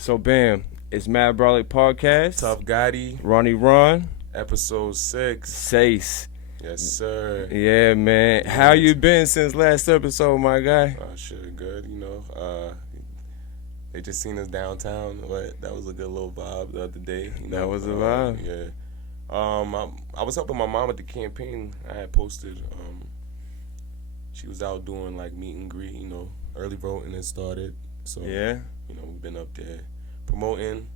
So bam, it's Mad Brolic Podcast. Tough Gotti, Ronnie Ron. episode 6. Sace. Yes, sir. Yeah, man. How you been since last episode, my guy? Shit, good. They just seen us downtown. But that was a good little vibe the other day. That was a vibe. Yeah. I was helping my mom with the campaign. I had posted. She was out doing like meet and greet. Early voting had started. So Yeah. We've been up there promoting.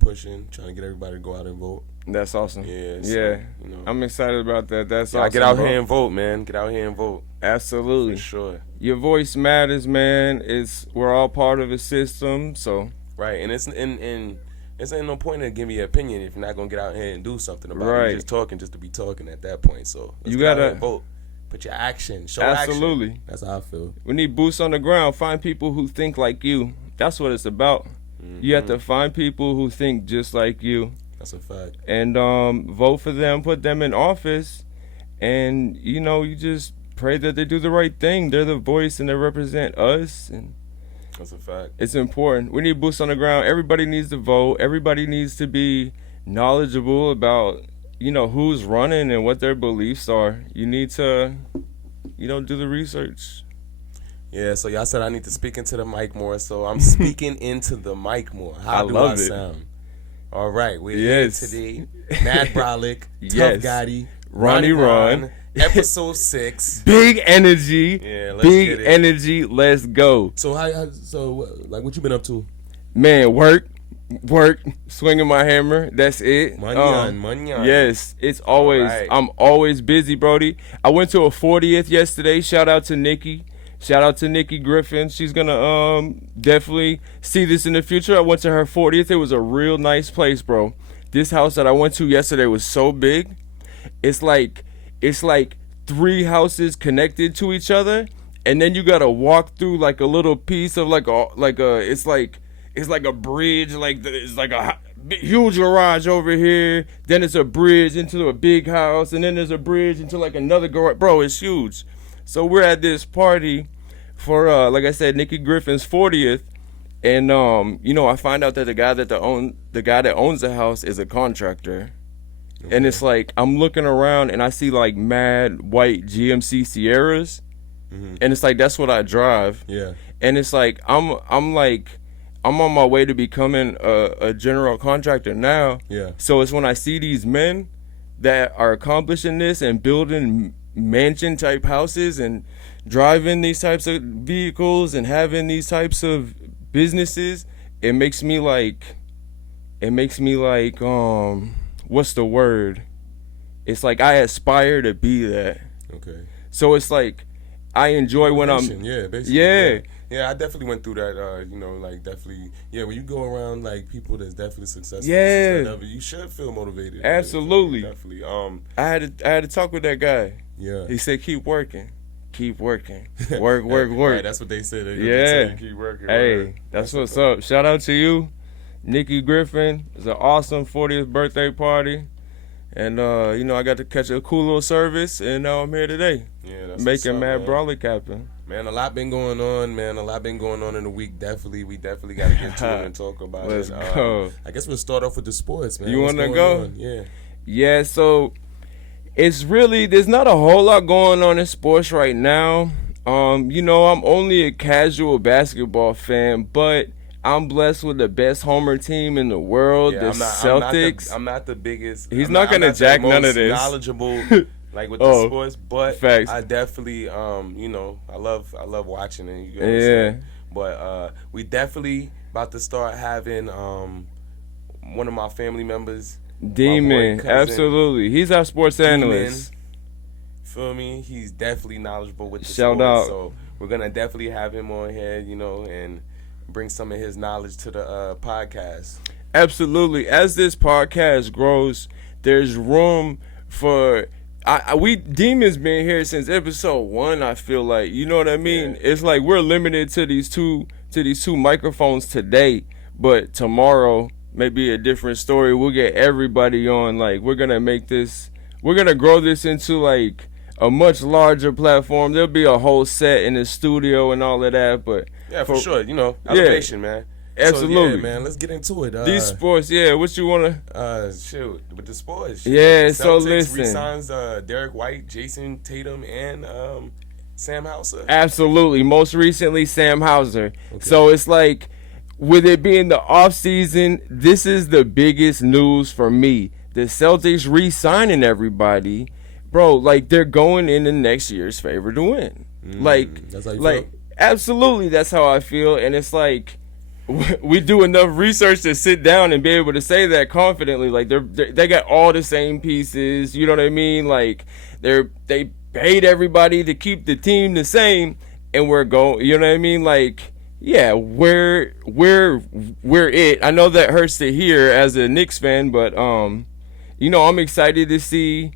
Pushing, trying to get everybody to go out and vote. That's awesome. Yeah. Yeah. I'm excited about that. That's awesome. Get out bro. here and vote, man. Get out here and vote. Absolutely. For sure. Your voice matters, man. We're all part of a system, so. Right, and it's ain't no point in giving your opinion if you're not gonna get out here and do something about it. Right. You're just talking just to be talking at that point. So let's You get out gotta here and vote. Put your action. Show Absolutely. action. That's how I feel. We need boots on the ground. Find people who think like you. That's what it's about. Mm-hmm. You have to find people who think just like you. That's a fact. And vote for them, put them in office, and you just pray that they do the right thing. They're the voice and they represent us, and That's a fact. it's important. We need boots on the ground. Everybody needs to vote. Everybody needs to be knowledgeable about who's running and what their beliefs are. You need to do the research. Yeah, so y'all said I need to speak into the mic more, so I'm speaking into the mic more. How do love I it. sound? All right, we're Yes. here today. Mad Brolic, Yes. Tough Gotti, Ronnie Ron. episode 6. Big energy. Yeah, let's Big get it. energy. Let's go. So what you been up to? Man, work, swinging my hammer. That's it. Manyan. Yes, it's always. Alright. I'm always busy, Brody. I went to a 40th yesterday. Shout out to Nikki. Shout out to Nikki Griffin. She's gonna definitely see this in the future. I went to her 40th. It was a real nice place, bro. This house that I went to yesterday was so big. It's like 3 houses connected to each other, and then you gotta walk through like a little piece of it's like a bridge, it's like a huge garage over here. Then it's a bridge into a big house, and then there's a bridge into like another garage. Bro, it's huge. So we're at this party for like I said, Nikki Griffin's 40th, and I find out that the guy that owns the house is a contractor. Okay. And it's like I'm looking around and I see like mad white GMC Sierras, and it's like that's what I drive. Yeah. And it's like I'm on my way to becoming a general contractor now. Yeah. So it's when I see these men that are accomplishing this and building mansion type houses and driving these types of vehicles and having these types of businesses, it makes me like what's the word? It's like I aspire to be that. Okay. So it's like I enjoy when I'm basically. Yeah. Yeah, I definitely went through that. Definitely. Yeah, when you go around like people that's definitely successful, Yeah. you should feel motivated. Absolutely. Definitely. I had to talk with that guy. Yeah. He said keep working. Work. Right, that's what they said. Yeah. Keep working. Hey, Right. that's what's up. Shout out to you, Nikki Griffin. It's an awesome 40th birthday party. And, I got to catch a cool little service, and now I'm here today. Yeah, that's making what's up, Mad Brolic happen. Man, a lot been going on, man. A lot been going on in the week. We definitely got to get to it and talk about Let's it. go. I guess we'll start off with the sports, man. You What's wanna going go? on? Yeah. Yeah, so there's not a whole lot going on in sports right now. I'm only a casual basketball fan, but I'm blessed with the best homer team in the world, the Celtics. I'm not the biggest. He's not gonna jack none of this. Knowledgeable, like with the sports, but facts. I definitely, I love watching it. You know what I'm Yeah. saying? But we definitely about to start having one of my family members, Demon, my boy, cousin, absolutely. He's our sports analyst. Feel me? He's definitely knowledgeable with the Shout sports, out. so we're gonna definitely have him on here, and bring some of his knowledge to the podcast. Absolutely. As this podcast grows, there's room for Demon's been here since episode 1. I feel like, you know what I mean. Yeah. It's like we're limited to these two microphones today, but tomorrow may be a different story. We'll get everybody on. Like we're gonna grow this into like a much larger platform. There'll be a whole set in the studio and all of that, but Yeah, for sure. Elevation, man. Absolutely. So, yeah, man, let's get into it. These sports, yeah. What you wanna? Shoot, with the sports. Shoot. Yeah. The So Celtics listen. re-signs Derek White, Jason Tatum, and Sam Hauser. Absolutely. Most recently, Sam Hauser. Okay. So it's like, with it being the off season, this is the biggest news for me. The Celtics re-signing everybody, bro. Like, they're going into next year's favor to win. That's how you feel? Absolutely, that's how I feel. And it's like, we do enough research to sit down and be able to say that confidently. Like, they got all the same pieces. You know what I mean? Like, they paid everybody to keep the team the same, and we're going. You know what I mean? Like, yeah, we're it. I know that hurts to hear as a Knicks fan, but you know, I'm excited to see,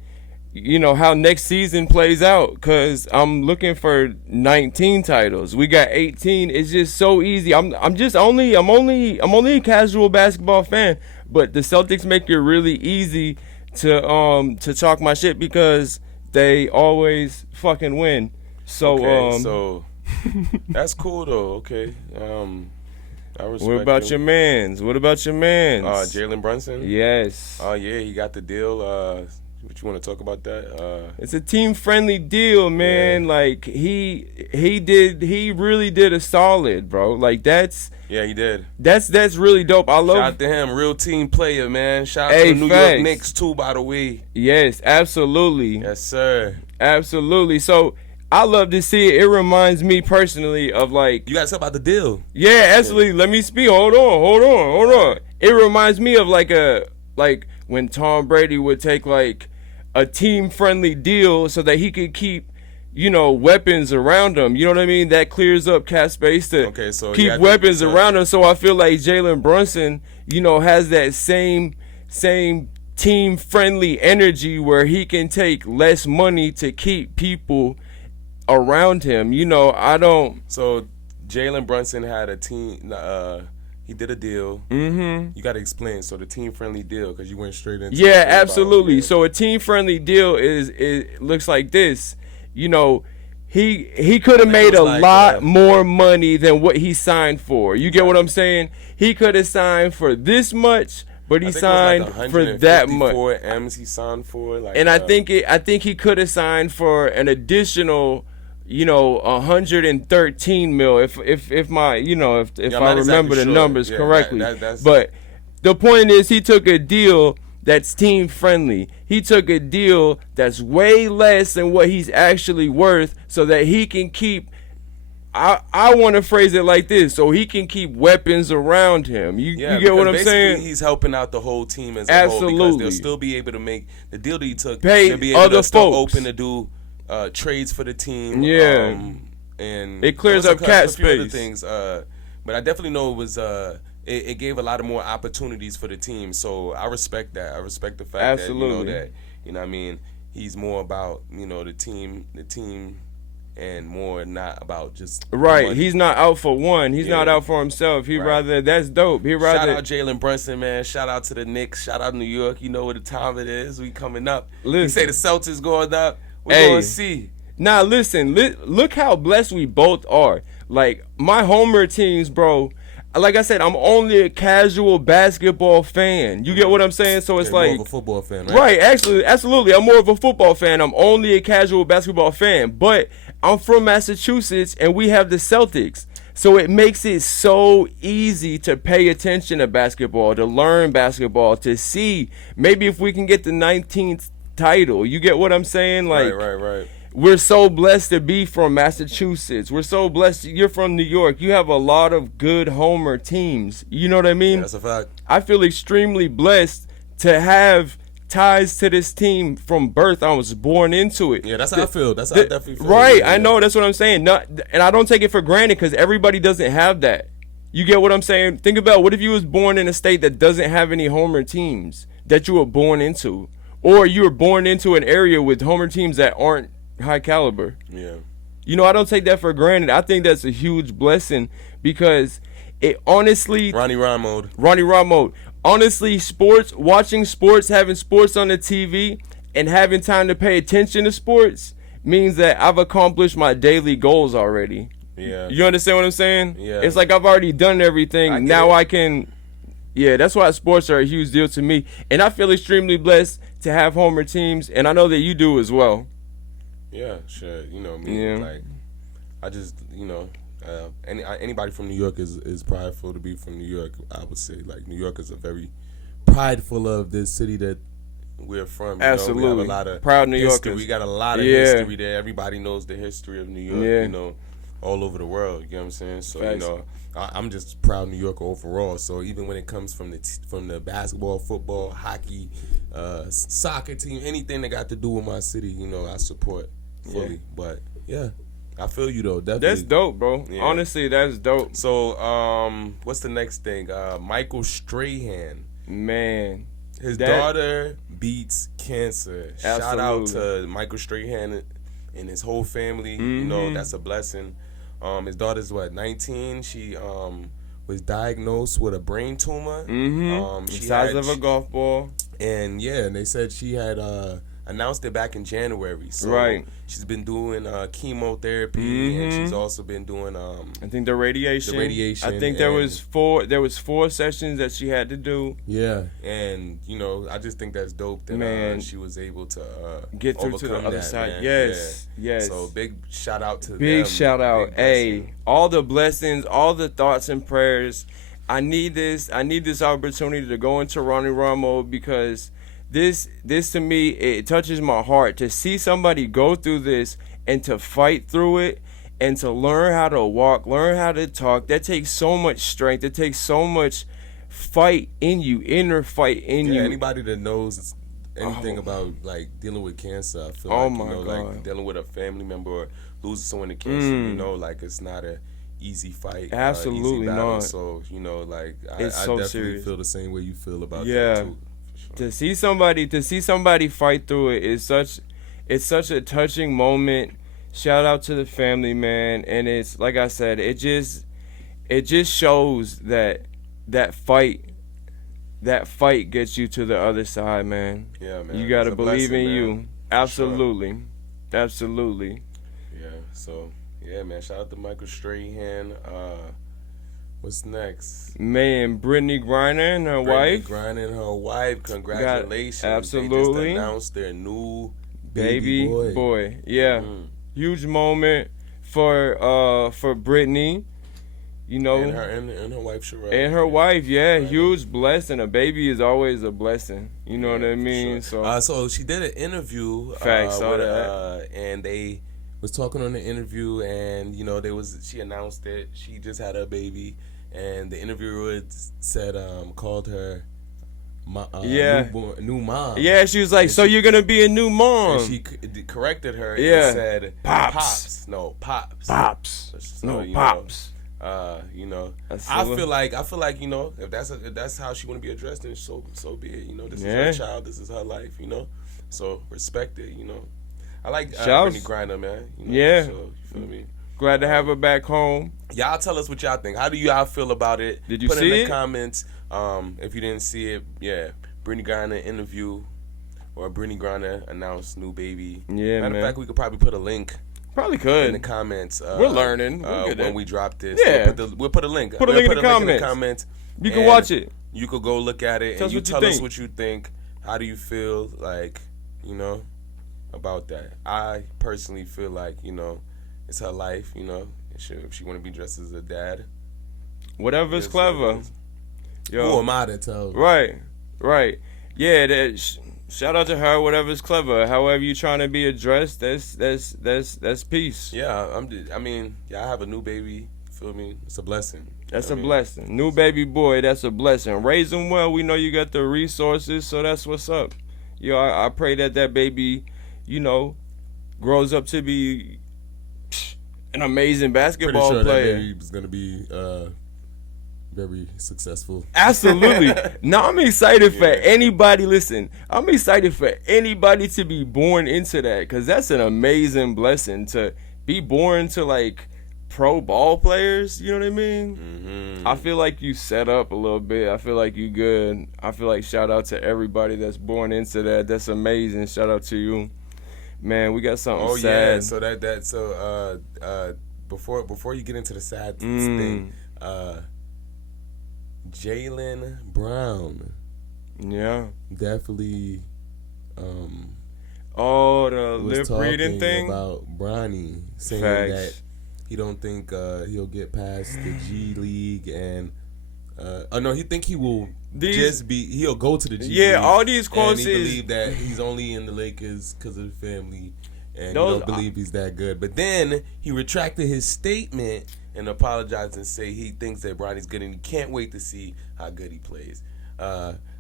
you know, how next season plays out, because I'm looking for 19 titles. We got 18. It's just so easy. I'm only a casual basketball fan, but the Celtics make it really easy to talk my shit, because they always fucking win. So okay, so that's cool though. Okay. I respect What about your mans? Jalen Brunson? Yes. Oh yeah, he got the deal. What you want to talk about that? It's a team friendly deal, man. Yeah. Like he really did a solid, bro. Like yeah, he did. That's really dope. I love. Shout out to him, real team player, man. Shout out to the New York Knicks too, by the way. Yes, absolutely. Yes, sir. Absolutely. So I love to see it. It reminds me personally of, like, you got to talk about the deal. Yeah, absolutely. Let me speak. Hold on. It reminds me of like when Tom Brady would take like a team friendly deal so that he could keep, you know, weapons around him. You know what I mean? That clears up cap space to keep weapons around him. So I feel like Jalen Brunson, you know, has that same team friendly energy where he can take less money to keep people around him. You know, I don't. So Jalen Brunson had a team. He did a deal. Mm-hmm. You got to explain. So the team friendly deal, because you went straight into. Yeah, absolutely. So a team friendly deal looks like this. You know, he could have made a lot more money than what he signed for. You get what I'm saying? He could have signed for this much, but he signed for that much. 4 M's he signed for. Like, and I think he could have signed for an additional, you know, 113 mil if my, you know, if I remember the numbers correctly. But the point is, he took a deal that's team friendly. He took a deal that's way less than what he's actually worth, so that he can keep. I want to phrase it like this, so he can keep weapons around him. You get what I'm saying? He's helping out the whole team as a whole, because they'll still be able to make the deal that he took. Pay other folks. Open to do trades for the team. Yeah, and it clears up cap space. Other things, but I definitely know it was. It gave a lot of more opportunities for the team. So I respect that. I respect the fact that, you know what I mean, he's more about, you know, the team, and more not about just right. money. He's not out for one. He's not out for himself. That's dope. Shout out Jalen Brunson, man. Shout out to the Knicks. Shout out New York. You know what the time it is. We coming up. You say the Celtics going up. We're going to see. Now listen. Look how blessed we both are. Like, my homer teams, bro. Like I said, I'm only a casual basketball fan. You get what I'm saying? So it's like, more of a football fan, right? Right, actually, absolutely. I'm more of a football fan. I'm only a casual basketball fan. But I'm from Massachusetts, and we have the Celtics. So it makes it so easy to pay attention to basketball, to learn basketball, to see maybe if we can get the 19th title. You get what I'm saying? Like, right. We're so blessed to be from Massachusetts. We're so blessed. You're from New York. You have a lot of good homer teams. You know what I mean? Yeah, that's a fact. I feel extremely blessed to have ties to this team from birth. I was born into it. Yeah, that's how I feel. That's how I definitely feel. Right, yeah. I know. That's what I'm saying. And I don't take it for granted, because everybody doesn't have that. You get what I'm saying? Think about, what if you was born in a state that doesn't have any homer teams that you were born into? Or you were born into an area with homer teams that aren't high caliber. Yeah. You know, I don't take that for granted. I think that's a huge blessing, because it honestly... Ronnie Rhyme mode. Honestly, watching sports, having sports on the TV, and having time to pay attention to sports means that I've accomplished my daily goals already. Yeah. You understand what I'm saying? Yeah. It's like I've already done everything. Now I can. Yeah, that's why sports are a huge deal to me, and I feel extremely blessed to have Homer teams, and I know that you do as well. Yeah, sure. You know me, like I just anybody from New York is prideful to be from New York. I would say like New Yorkers are very prideful of this city that we're from. Absolutely, we have a lot of proud New history. Yorkers. We got a lot of history there. Everybody knows the history of New York. Yeah. You know, all over the world. You know what I'm saying? So Facts. you know, I'm just proud New Yorker overall. So even when it comes from the basketball, football, hockey, soccer team, anything that got to do with my city, you know, I support fully. But yeah, I feel you though. Definitely. That's dope, bro. Yeah. Honestly, that's dope. So what's the next thing? Michael Strahan. Man. His daughter beats cancer. Absolutely. Shout out to Michael Strahan and his whole family. Mm-hmm. You know, that's a blessing. His daughter's 19. She was diagnosed with a brain tumor. Mm-hmm. The size of a golf ball. And and they said she had announced it back in January. So she's been doing chemotherapy, and she's also been doing I think the radiation. I think there was four sessions that she had to do. Yeah, and you know, I just think that's dope that she was able to get through to the other side. Yes, yes. So big shout out to them. Big shout out. Hey, all the blessings, all the thoughts and prayers. I need this opportunity to go into Ronnie Ramo because this to me, it touches my heart to see somebody go through this and to fight through it and to learn how to walk, learn how to talk. That takes so much strength. It takes so much fight in you, inner fight in you. Anybody that knows anything about like dealing with cancer, I feel like dealing with a family member or losing someone to cancer, you know, like it's not a easy fight. Absolutely easy battle. not. So, you know, like I so definitely serious. feel the same way you feel about that too. To see somebody fight through it is such a touching moment. Shout out to the family, man. And it's like I said, it just shows that fight gets you to the other side, man. Yeah, man. You gotta believe in you. Man. Absolutely. Sure. Absolutely. Yeah, so yeah, man. Shout out to Michael Strahan. What's next? Man, Brittany Griner and her wife. Brittany Griner and her wife. Congratulations. Absolutely. They just announced their new baby boy. Yeah. Mm-hmm. Huge moment for Brittany. You know. And her wife Sherelle. And her wife, huge blessing. A baby is always a blessing. You know what I mean? Sure. So she did an interview. Facts, and they was talking on the interview, and you know she announced it. She just had her baby. And the interviewer said, called her new mom. Yeah, she was like, so you're going to be a new mom. And she corrected her and said, Pops. No, Pops. Pops. So, no, Pops. You know, I feel like, you know, if that's how she want to be addressed, then so be it. You know, this is her child. This is her life, you know. So respect it, you know. I like Brittany Griner, man. You know, so, you feel me? Glad to have her back home. Y'all tell us what y'all think. How do y'all feel about it? Did you Put see in the it? comments. If you didn't see it, Brittany Griner interview or Brittany Griner announced new baby. Yeah, Matter of fact, we could probably put a link. Probably could in the comments. We're learning. When we drop this. Yeah. We'll put a link. Put a link in the comments. You can watch it. You could go look at it and you tell us what you think. How do you feel like, you know, about that? I personally feel like, you know, it's her life, you know. If she want to be dressed as a dad, whatever is clever. Yo, who am I to tell? Right. Yeah, shout out to her. Whatever's clever. However you trying to be addressed, that's peace. Yeah, I have a new baby. Feel me? It's a blessing. That's a blessing. New baby boy. That's a blessing. Raise him well. We know you got the resources, so that's what's up. Yo, I pray that baby, you know, grows up to be an amazing basketball player. That baby is gonna be very successful. Absolutely. Now I'm excited for anybody. Listen, I'm excited for anybody to be born into that, because that's an amazing blessing to be born to like pro ball players. You know what I mean? Mm-hmm. I feel like you set up a little bit. I feel like you good. I feel like shout out to everybody that's born into that. That's amazing. Shout out to you. Man, we got something sad. So before you get into the sad thing, Jaylen Brown, definitely. The lip reading thing about Bronny saying that he don't think he'll get past the G League and he think he will he'll go to the G League. Yeah, all these quotes and he believe that he's only in the Lakers because of the family and he don't believe he's that good. But then he retracted his statement and apologized and say he thinks that Bronny's good and he can't wait to see how good he plays.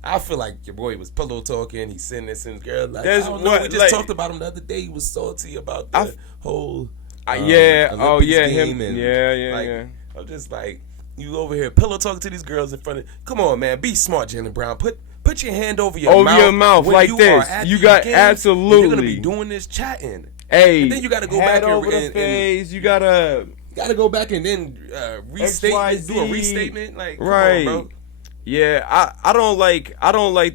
I feel like your boy was pillow talking. He's sitting there saying, "Girl, like, I don't know. We just talked about him the other day. He was salty about the whole Olympics game and I'm just like, you over here pillow talking to these girls in front of. Come on, man, be smart, Jaylen Brown. Put your hand over your mouth like this. You got games, absolutely. You're gonna be doing this chatting. Hey, and then you got to go back over the face. You gotta go back and then restate. Do a restatement. Like, come on, bro. Yeah, I don't like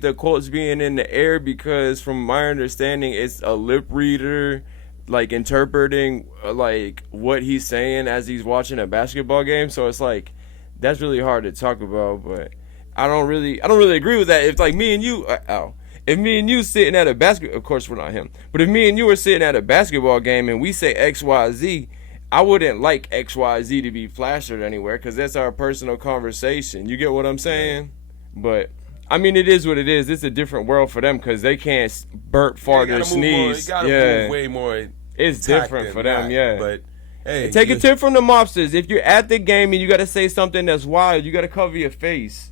the quotes being in the air because from my understanding it's a lip reader like interpreting like what he's saying as he's watching a basketball game. So it's like that's really hard to talk about, but I don't really agree with that. If like me and you if me and you sitting at a of course we're not him, but if me and you were sitting at a basketball game and we say XYZ, I wouldn't like XYZ to be plastered anywhere because that's our personal conversation. You get what I'm saying? Yeah. But, I mean, it is what it is. It's a different world for them because they can't burp, fart, or sneeze. You gotta move way more. It's different for them, But, hey. Take a tip from the mobsters. If you're at the game and you got to say something that's wild, you got to cover your face.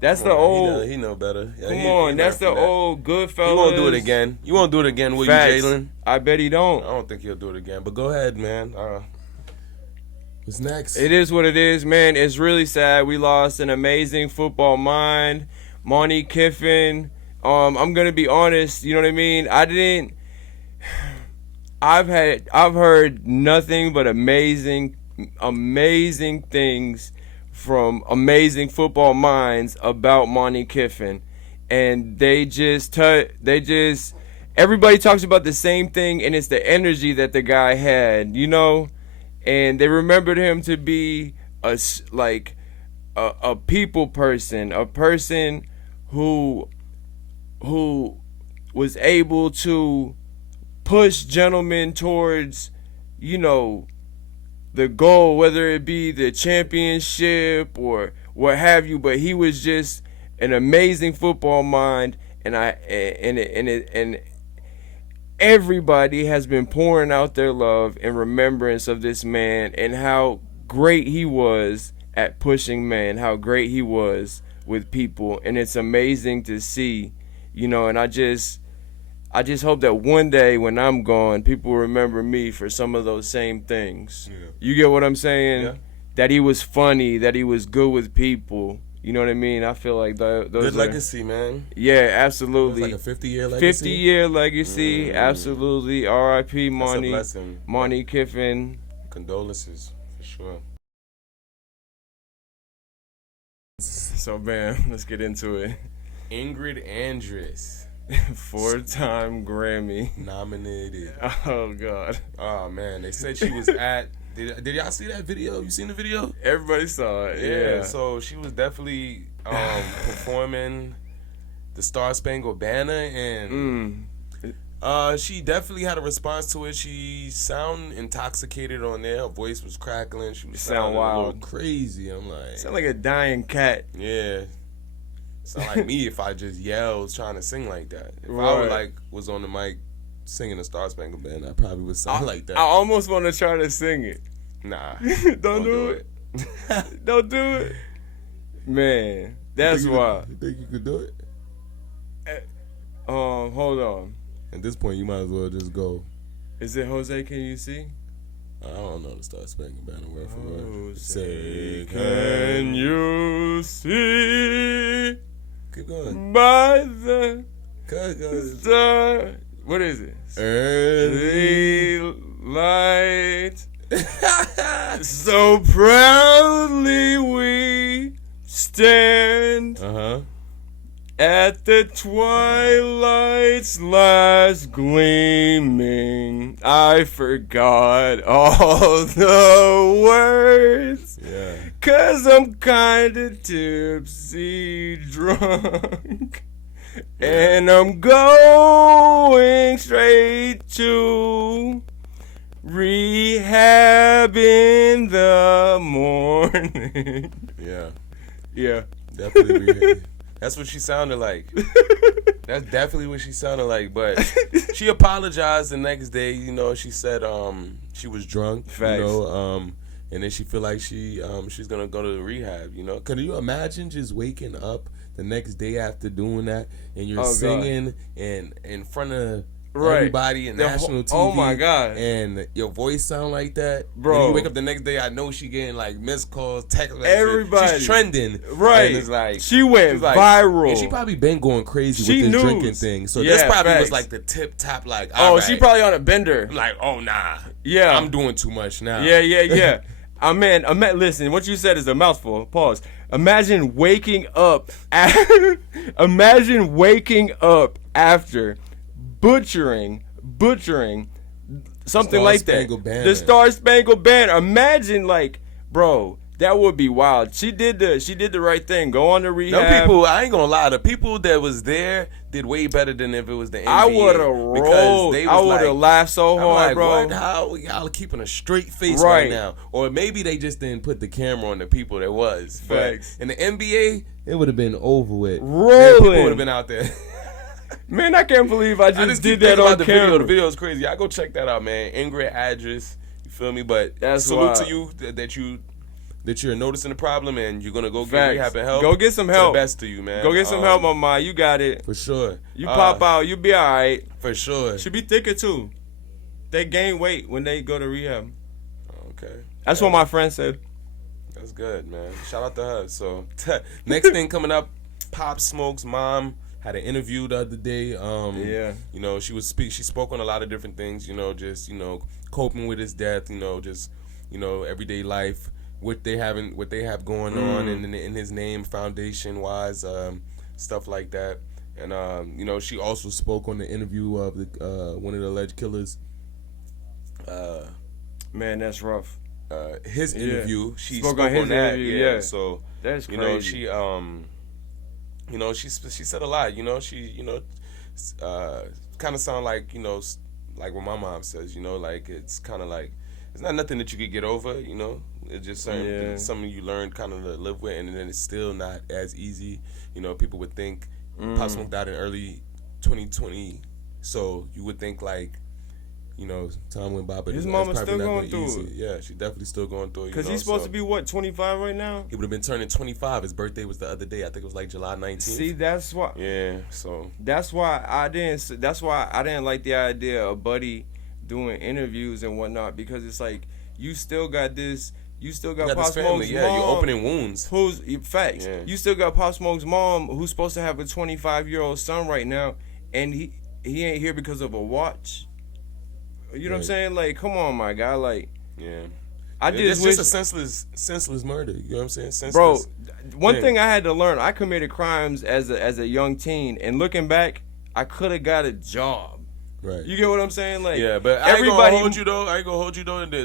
That's the old. He know better. Yeah, come on, that's the old Goodfellas. You won't do it again. You won't do it again, will you, Jaylen? I bet he don't. I don't think he'll do it again. But go ahead, man. What's next? It is what it is, man. It's really sad. We lost an amazing football mind, Monty Kiffin. I'm gonna be honest. You know what I mean? I've heard nothing but amazing things from amazing football minds about Monty Kiffin, and everybody talks about the same thing, and it's the energy that the guy had, you know, and they remembered him to be a people person, a person who was able to push gentlemen towards, you know, the goal, whether it be the championship or what have you, but he was just an amazing football mind, and everybody has been pouring out their love in remembrance of this man and how great he was at pushing men, how great he was with people, and it's amazing to see, you know, and I just hope that one day when I'm gone, people remember me for some of those same things. Yeah. You get what I'm saying? Yeah. That he was funny, that he was good with people. You know what I mean? I feel like those good legacy, man. Yeah, absolutely. It's like a 50-year legacy. 50-year legacy, absolutely. R.I.P. Monty. That's a blessing. Monty Kiffin. Condolences, for sure. So, man, let's get into it. Ingrid Andress. 4-time Grammy nominated. Oh God. Oh man, they said she was at. Did y'all see that video? You seen the video? Everybody saw it. Yeah. So she was definitely performing the Star Spangled Banner, and she definitely had a response to it. She sounded intoxicated on there. Her voice was crackling. She was sounding wild, a little crazy. I'm like, sound like a dying cat. Yeah. Sound like me if I just yelled trying to sing like that. If I was on the mic singing the Star Spangled Banner, I probably would sound like that. I almost want to try to sing it. Nah. Don't do it. Don't do it. Man, that's why. You think you could do it? Hold on. At this point, you might as well just go. Is it Jose, Can You See? I don't know the Star Spangled Banner word for word. Say, can you see? Keep going. By the star. What is it? Early light. So proudly we stand. At the twilight's last gleaming, I forgot all the words. Yeah. 'Cause I'm kinda tipsy drunk. And I'm going straight to rehab in the morning. Yeah. Yeah. Definitely rehab. That's what she sounded like. That's definitely what she sounded like. But she apologized the next day. You know, she said she was drunk. Facts. You know, and then she feel like she's gonna go to rehab. You know, can you imagine just waking up the next day after doing that and you're singing and in front of everybody in national TV. Oh my God. And your voice sound like that, bro. And you wake up the next day, I know she getting like missed calls, text messages. Everybody. She's trending, right? And it's like she went viral. And she probably been going crazy with this drinking thing. So this probably was like the tip top. Like, oh, she probably on a bender. Like, oh nah, yeah, I'm doing too much now. Yeah. Listen, what you said is a mouthful. Pause. Imagine waking up. Imagine waking up after butchering something like that. The Star Spangled Banner. Imagine, like, bro, that would be wild. She did the right thing. Go on to rehab. Them people, I ain't gonna lie, the people that was there did way better than if it was the NBA. I would have rolled. I would have laughed so hard, like, bro. What? How y'all keeping a straight face right now? Or maybe they just didn't put the camera on the people that was. Facts. But in the NBA, it would have been over with. Rolling. People would have been out there. Man, I can't believe I just did that on camera. The video is crazy. I go check that out, man. Ingrid address. You feel me? But salute to you that you're noticing the problem and you're gonna go get rehab and help. Go get some help. The best to you, man. Go get some help, my man. You got it. For sure. You pop out, you be all right. For sure. Should be thicker too. They gain weight when they go to rehab. Okay. That's what my friend said. That's good, man. Shout out to her. So next thing coming up, Pop Smoke's mom had an interview the other day. You know, she spoke on a lot of different things, you know, just, you know, coping with his death, you know, just, you know, everyday life, what they have going on in his name, foundation wise, stuff like that. And you know, she also spoke on the interview of one of the alleged killers. Man, that's rough. His interview, she spoke on his that. Interview, yeah. So that's crazy. You know, she said a lot. You know, kind of sound like, you know, like what my mom says. You know, like it's kind of like it's not nothing that you could get over. You know, it's just something you learn kind of to live with, and then it's still not as easy. You know, people would think Pop Smoke died in early 2020, so you would think like, you know, time went by, but his mama's still going through it. Yeah, she's definitely still going through it. Because he's supposed to be, what, 25 right now? He would have been turning 25. His birthday was the other day. I think it was like July 19th. See, that's why. Yeah, so. That's why I didn't like the idea of Buddy doing interviews and whatnot, because it's like, you still got Pop Smoke's mom. Yeah, you're opening wounds. Facts. Yeah. You still got Pop Smoke's mom, who's supposed to have a 25-year-old son right now, and he ain't here because of a watch. You know what I'm saying? Like, come on, my guy. Like, yeah. It's just a senseless murder. You know what I'm saying? Senseless. Bro, one thing I had to learn, I committed crimes as a young teen, and looking back, I could have got a job. Right. You get what I'm saying? Like, yeah, but I ain't gonna hold you though.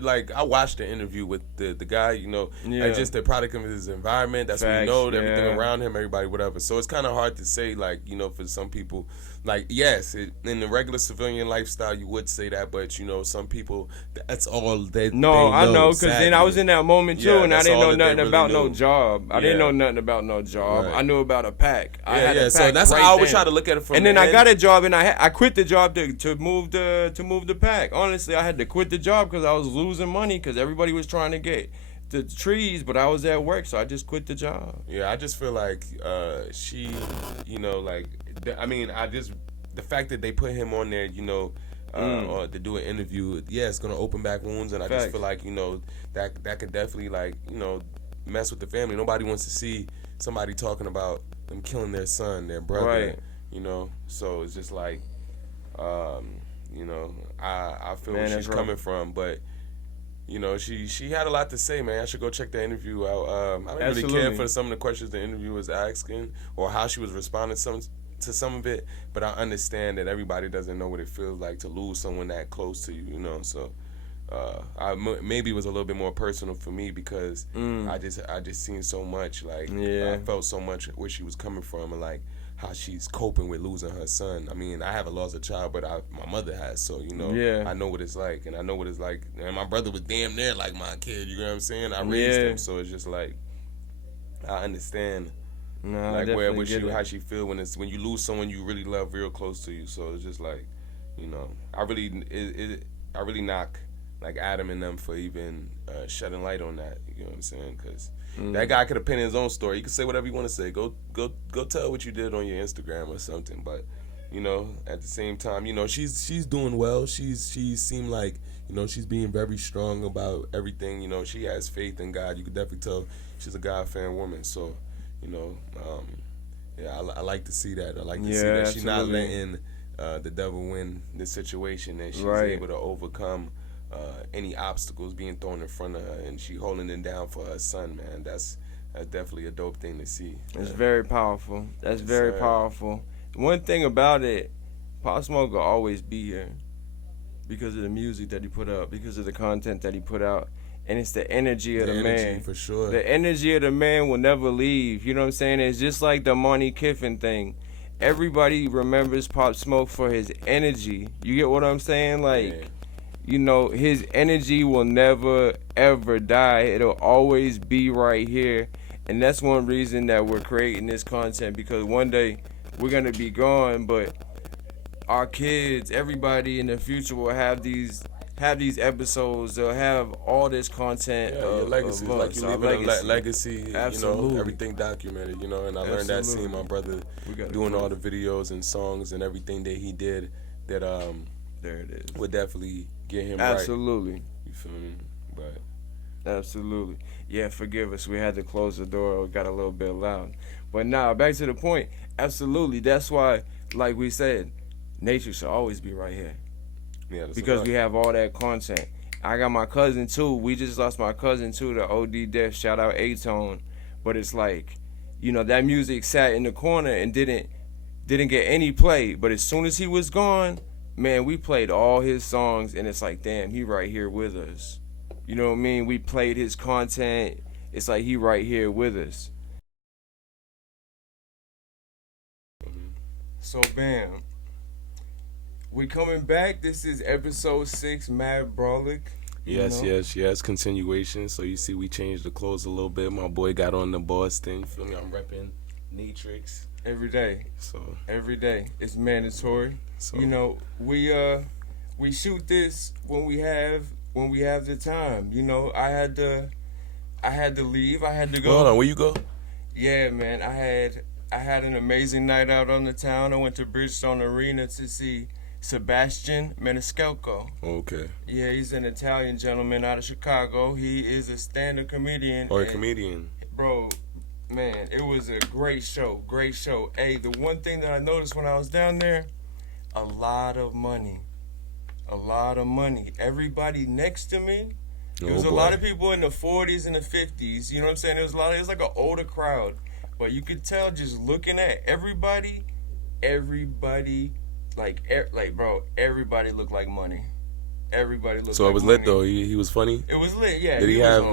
Like, I watched the interview with the guy, you know, like just the product of his environment. That's what we know, everything around him, everybody, whatever. So it's kind of hard to say, like, you know, for some people, like, yes, in the regular civilian lifestyle, you would say that, but, you know, some people, that's all they know. I know, because then I was in that moment, too, and I didn't know nothing about no job. I didn't know nothing about no job. Right. I knew about a pack. I had a pack, so that's how I always try to look at it from and then I got a job, and I quit the job to move the pack. Honestly, I had to quit the job because I was losing money because everybody was trying to get the trees, but I was at work, so I just quit the job. Yeah, I just feel like she, you know, like, I mean, the fact that they put him on there, you know, or to do an interview, it's gonna open back wounds, and I just feel like, you know, that could definitely, like, you know, mess with the family. Nobody wants to see somebody talking about them killing their son, their brother, right. You know. So it's just like, you know, I feel where she's coming from, but you know, she had a lot to say, man. I should go check the interview out. I don't really care for some of the questions the interview was asking or how she was responding to some of it, but I understand that everybody doesn't know what it feels like to lose someone that close to you, you know. So maybe it was a little bit more personal for me because I just seen so much, like I felt so much where she was coming from and like how she's coping with losing her son. I mean, I haven't lost a child, but my mother has, so you know, I know what it's like, and I know what it's like. And my brother was damn near like my kid. You know what I'm saying? I raised him, so it's just like I understand. No, like how she feel when you lose someone you really love real close to you. So it's just like, you know, I really knock like Adam and them for even shedding light on that. You know what I'm saying? Because that guy could have penned his own story. He could say whatever you want to say. Go tell what you did on your Instagram or something. But you know, at the same time, you know, she's doing well. She seemed like, you know, she's being very strong about everything. You know, she has faith in God. You could definitely tell she's a God-fearing woman. So, you know, I like to see that. I like to see that she's not letting the devil win this situation, and she's able to overcome any obstacles being thrown in front of her, and she holding it down for her son, man. That's definitely a dope thing to see. It's very powerful. That's very powerful. One thing about it, Pop Smoke will always be here because of the music that he put out, because of the content that he put out. And it's the energy of the man. For sure. The energy of the man will never leave. You know what I'm saying? It's just like the Monty Kiffin thing. Everybody remembers Pop Smoke for his energy. You get what I'm saying? Like, you know, his energy will never, ever die. It'll always be right here. And that's one reason that we're creating this content, because one day we're going to be gone, but our kids, everybody in the future will have these episodes. They'll have all this content. Your legacy, like you leave a legacy. Absolutely. You know, everything documented. You know, and I learned that seeing my brother doing all the videos and songs and everything that he did. That there it is. Would definitely get him absolutely. Right. You feel me? But absolutely, yeah. Forgive us. We had to close the door. It got a little bit loud. But now back to the point. Absolutely. That's why, like we said, nature should always be right here. Yeah, because we have all that content. I got my cousin too. We just lost my cousin too to OD death. Shout out A-Tone. But it's like, you know, that music sat in the corner and didn't get any play. But as soon as he was gone, man, we played all his songs, and it's like, damn, he right here with us. You know what I mean? We played his content. It's like he right here with us. So bam. We coming back. This is episode 6, Mad Brolic. Yes. Continuation. So you see, we changed the clothes a little bit. My boy got on the Boston. Feel me? I'm repping Natrix every day. So every day, it's mandatory. So you know, we shoot this when we have the time. You know, I had to leave. I had to go. Hold on, where you go? Yeah, man. I had an amazing night out on the town. I went to Bridgestone Arena to see Sebastian Maniscalco. Okay. Yeah, he's an Italian gentleman out of Chicago. He is a stand-up comedian. Or a comedian. Bro, man, it was a great show. Great show. Hey, the one thing that I noticed when I was down there, a lot of money. Everybody next to me, there was a lot of people in the 40s and the 50s. You know what I'm saying? It was like an older crowd. But you could tell just looking at everybody, like bro, everybody looked like money. Everybody looked. So like it was money. Lit though. He was funny. It was lit. Yeah. Did he have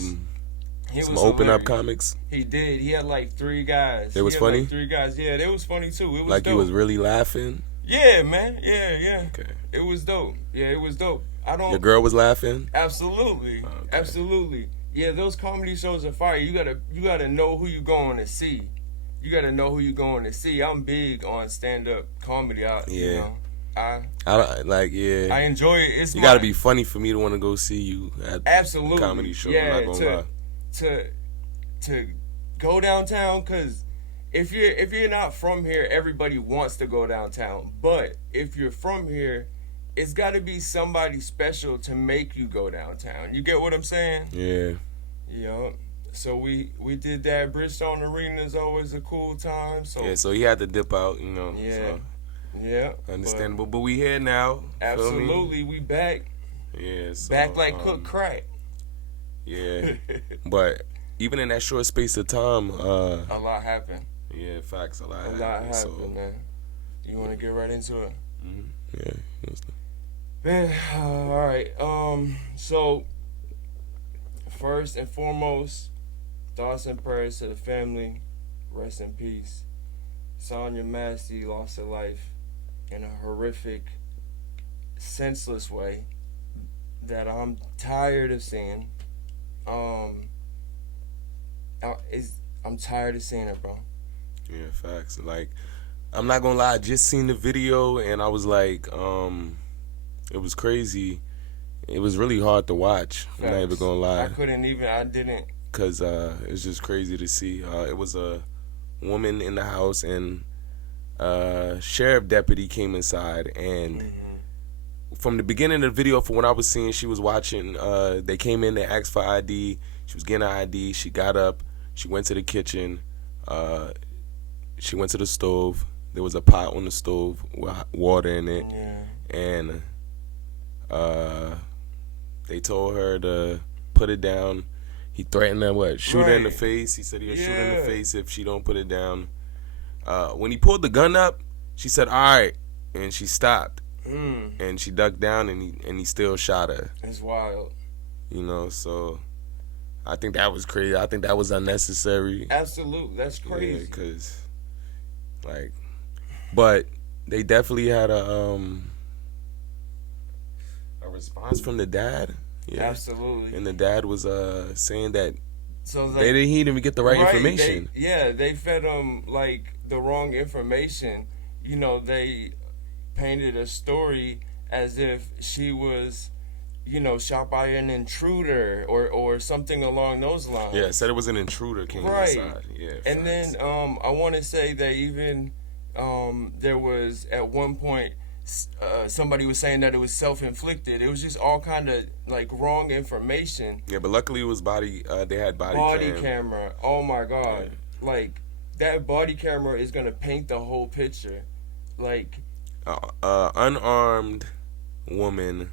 some open up comics? He did. He had like 3 guys. It was funny. Like 3 guys. Yeah, it was funny too. It was like dope. He was really laughing. Yeah, man. Yeah. Okay. It was dope. Yeah, it was dope. Your girl was laughing. Absolutely. Okay. Absolutely. Yeah, those comedy shows are fire. You gotta know who you going to see. I'm big on stand-up comedy. You know, I enjoy it. You gotta be funny for me to want to go see you at absolutely comedy show. Yeah, I'm not gonna lie. To go downtown, because if you're not from here, everybody wants to go downtown. But if you're from here, it's got to be somebody special to make you go downtown. You get what I'm saying? Yeah. You know, so we did that. Bridgestone Arena is always a cool time. So he had to dip out, you know. Yeah. So. Yeah. Understandable. But we here now. Absolutely. We back. Yeah, so, back like cooked crack. Yeah, but even in that short space of time, a lot happened. Yeah, facts. A lot happened. Happened, so, man. You want to get right into it? Mm-hmm. Yeah. Man, all right. So first and foremost, thoughts and prayers to the family. Rest in peace. Sonya Massey lost her life in a horrific, senseless way that I'm tired of seeing. I'm tired of seeing it, bro. Yeah, facts. Like, I'm not gonna lie, I just seen the video and I was like, it was crazy. It was really hard to watch. Facts. I'm not even gonna lie. I didn't. Cause it's just crazy to see. It was a woman in the house and sheriff deputy came inside and from the beginning of the video, from what I was seeing, she was watching. They came in, they asked for ID. She was getting her ID. She got up. She went to the kitchen. She went to the stove. There was a pot on the stove with water in it. Yeah. And they told her to put it down. He threatened her, shoot her in the face. He said he'll shoot her in the face if she don't put it down. When he pulled the gun up, she said, all right. And she stopped. And she ducked down and he still shot her. It's wild. You know, so I think that was crazy. I think that was unnecessary. Absolutely. That's crazy. Yeah, because, like, but they definitely had a response from the dad. Yeah. Absolutely. And the dad was saying that so he didn't even get the right information. They fed him, like, the wrong information. You know, they painted a story as if she was, you know, shot by an intruder or something along those lines. Yeah, said it was an intruder came inside. Yeah. And then I want to say that even there was at one point somebody was saying that it was self-inflicted. It was just all kind of like wrong information. Yeah, but luckily it was they had body camera. Oh my God. Yeah. Like that body camera is gonna paint the whole picture. Like unarmed woman,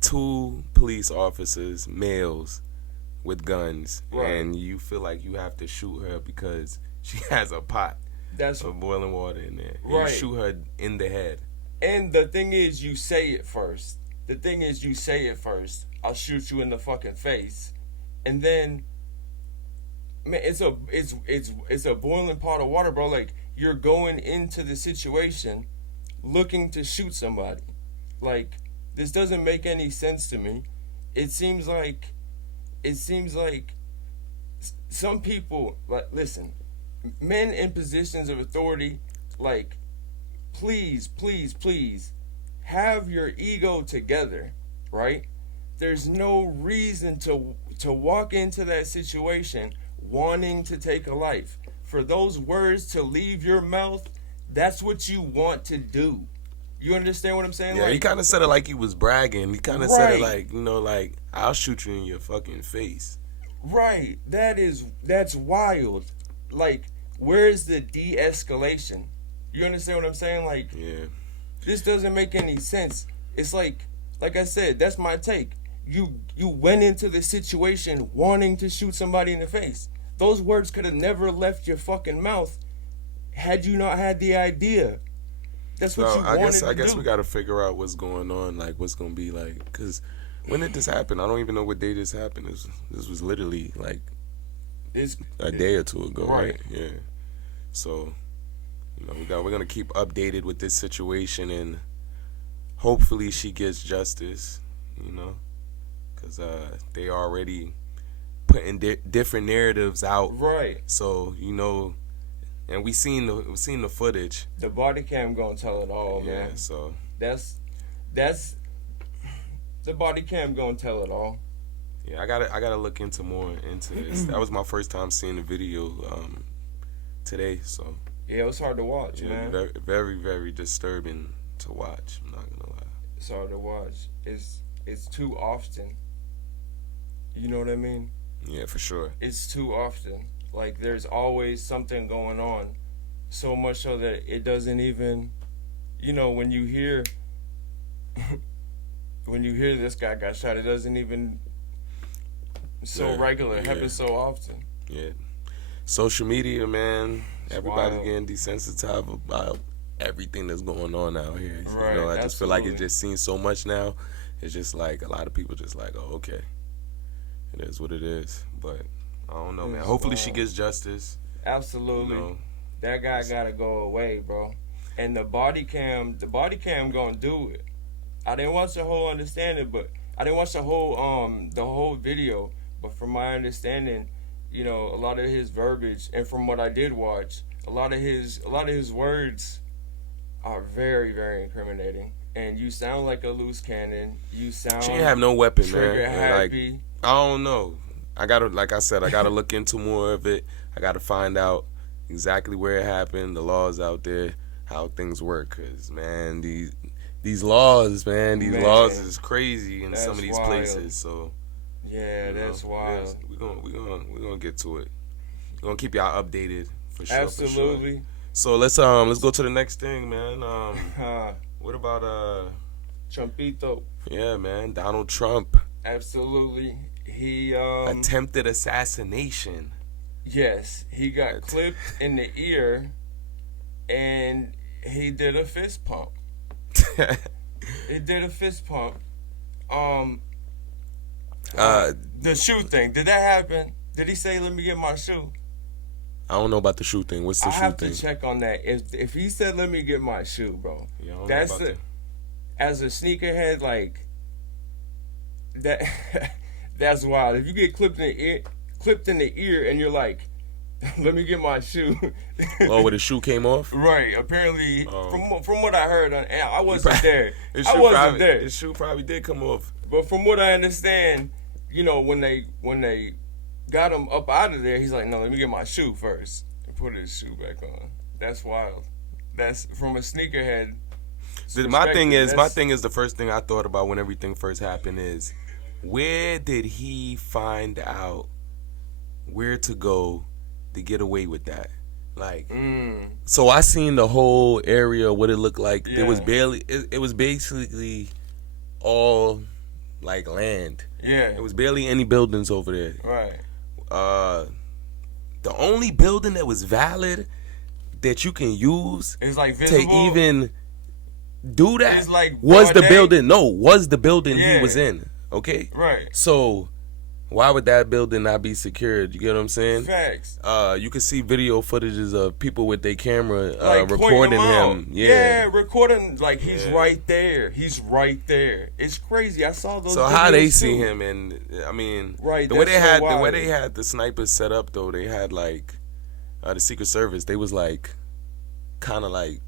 2 police officers, males with guns, and you feel like you have to shoot her because she has a pot of boiling water in there. Right. You shoot her in the head. And the thing is, you say it first. I'll shoot you in the fucking face, and then, man, it's a boiling pot of water, bro. Like, you're going into the situation looking to shoot somebody. Like, this doesn't make any sense to me. It seems like some people, like, listen, men in positions of authority, like, please have your ego together, right? There's no reason to walk into that situation wanting to take a life. For those words to leave your mouth, that's what you want to do. You understand what I'm saying? Yeah, like, he kind of said it like he was bragging. He kind of said it like, you know, like, I'll shoot you in your fucking face. Right. That's wild. Like, where's the de-escalation? You understand what I'm saying? Like, yeah. This doesn't make any sense. It's like I said, that's my take. You went into the situation wanting to shoot somebody in the face. Those words could have never left your fucking mouth had you not had the idea. That's what you wanted to do. I guess we got to figure out what's going on, like what's going to be like. Because when did this happen? I don't even know what day this happened. This was literally like a day or two ago, right? Yeah. So, you know, we're going to keep updated with this situation, and hopefully she gets justice, you know, because they already putting different narratives out. Right. So, you know, and we seen the footage. The body cam gonna tell it all, man. Yeah, so that's the body cam gonna tell it all. Yeah, I gotta look into this. That was my first time seeing the video today, so yeah, it was hard to watch, man. Very, very, very disturbing to watch. I'm not gonna lie. It's hard to watch. It's too often. You know what I mean? Yeah, for sure. It's too often. Like, there's always something going on. So much so that it doesn't even, you know, when you hear when you hear this guy got shot, it doesn't even regular. It happens so often. Yeah. Social media, man. Everybody's wild. getting desensitized about everything that's going on out here. Right, You know, I just feel like it absolutely. just seems so much now. It's just like a lot of people just like, oh, okay, it is what it is. But I don't know, man. It's Hopefully she wild. gets justice. Absolutely. You know, That guy gotta go away, bro. And the body cam gonna do it. I didn't watch the whole understanding, but I didn't watch the whole video. But from my understanding, you know, a lot of his verbiage, and from what I did watch, a lot of his words are very, very incriminating. And you sound like a loose cannon. You sound she ain't have no weapon, trigger man. And, like, happy. I don't know. I gotta, like I said, I gotta look into more of it. I gotta find out exactly where it happened, the laws out there, how things work. Cause man, these laws, man, these laws is crazy in some of these wild. places. So Yeah, that's wild. we gonna get to it. We're gonna keep y'all updated for sure. Absolutely. For sure. So let's go to the next thing, man. What about Trumpito. yeah, man, Donald Trump. Absolutely. He Attempted assassination. yes, he got clipped in the ear and he did a fist pump. He did a fist pump. The shoe thing. Did that happen? Did he say let me get my shoe? I don't know about the shoe thing. What's the I shoe have thing? to check on that. If he said let me get my shoe, bro. Yeah, I don't know That's about the that. as a sneakerhead, like that that's wild. If you get clipped in the ear and you're like, let me get my shoe. Oh, where the shoe came off? Right. Apparently, from what I heard, and I wasn't probably- there. His I shoe wasn't probably, there. His shoe probably did come off. But from what I understand, you know, when they got him up out of there, he's like, no, let me get my shoe first and put his shoe back on. That's wild. That's from a sneakerhead. My thing perspective, is the first thing I thought about when everything first happened is, where did he find out where to go to get away with that? Like, so I seen the whole area, what it looked like. Yeah. It was barely. It was basically all like land. Yeah. It was barely any buildings over there. Right. The only building that was valid that you can use It's like to visible. even do that It's like was the broad day. building. No, was the building he Yeah. was in. Okay. Right. So why would that building not be secured? You get what I'm saying? Facts. You can see video footages of people with their camera Like pointing recording out. him. Yeah. Recording like he's Yeah. right there. He's right there. It's crazy. I saw those. So how they videos, see too. him, and I mean, Right, the way that's they so had wild. the snipers set up though, they had like the Secret Service. They was like kind of like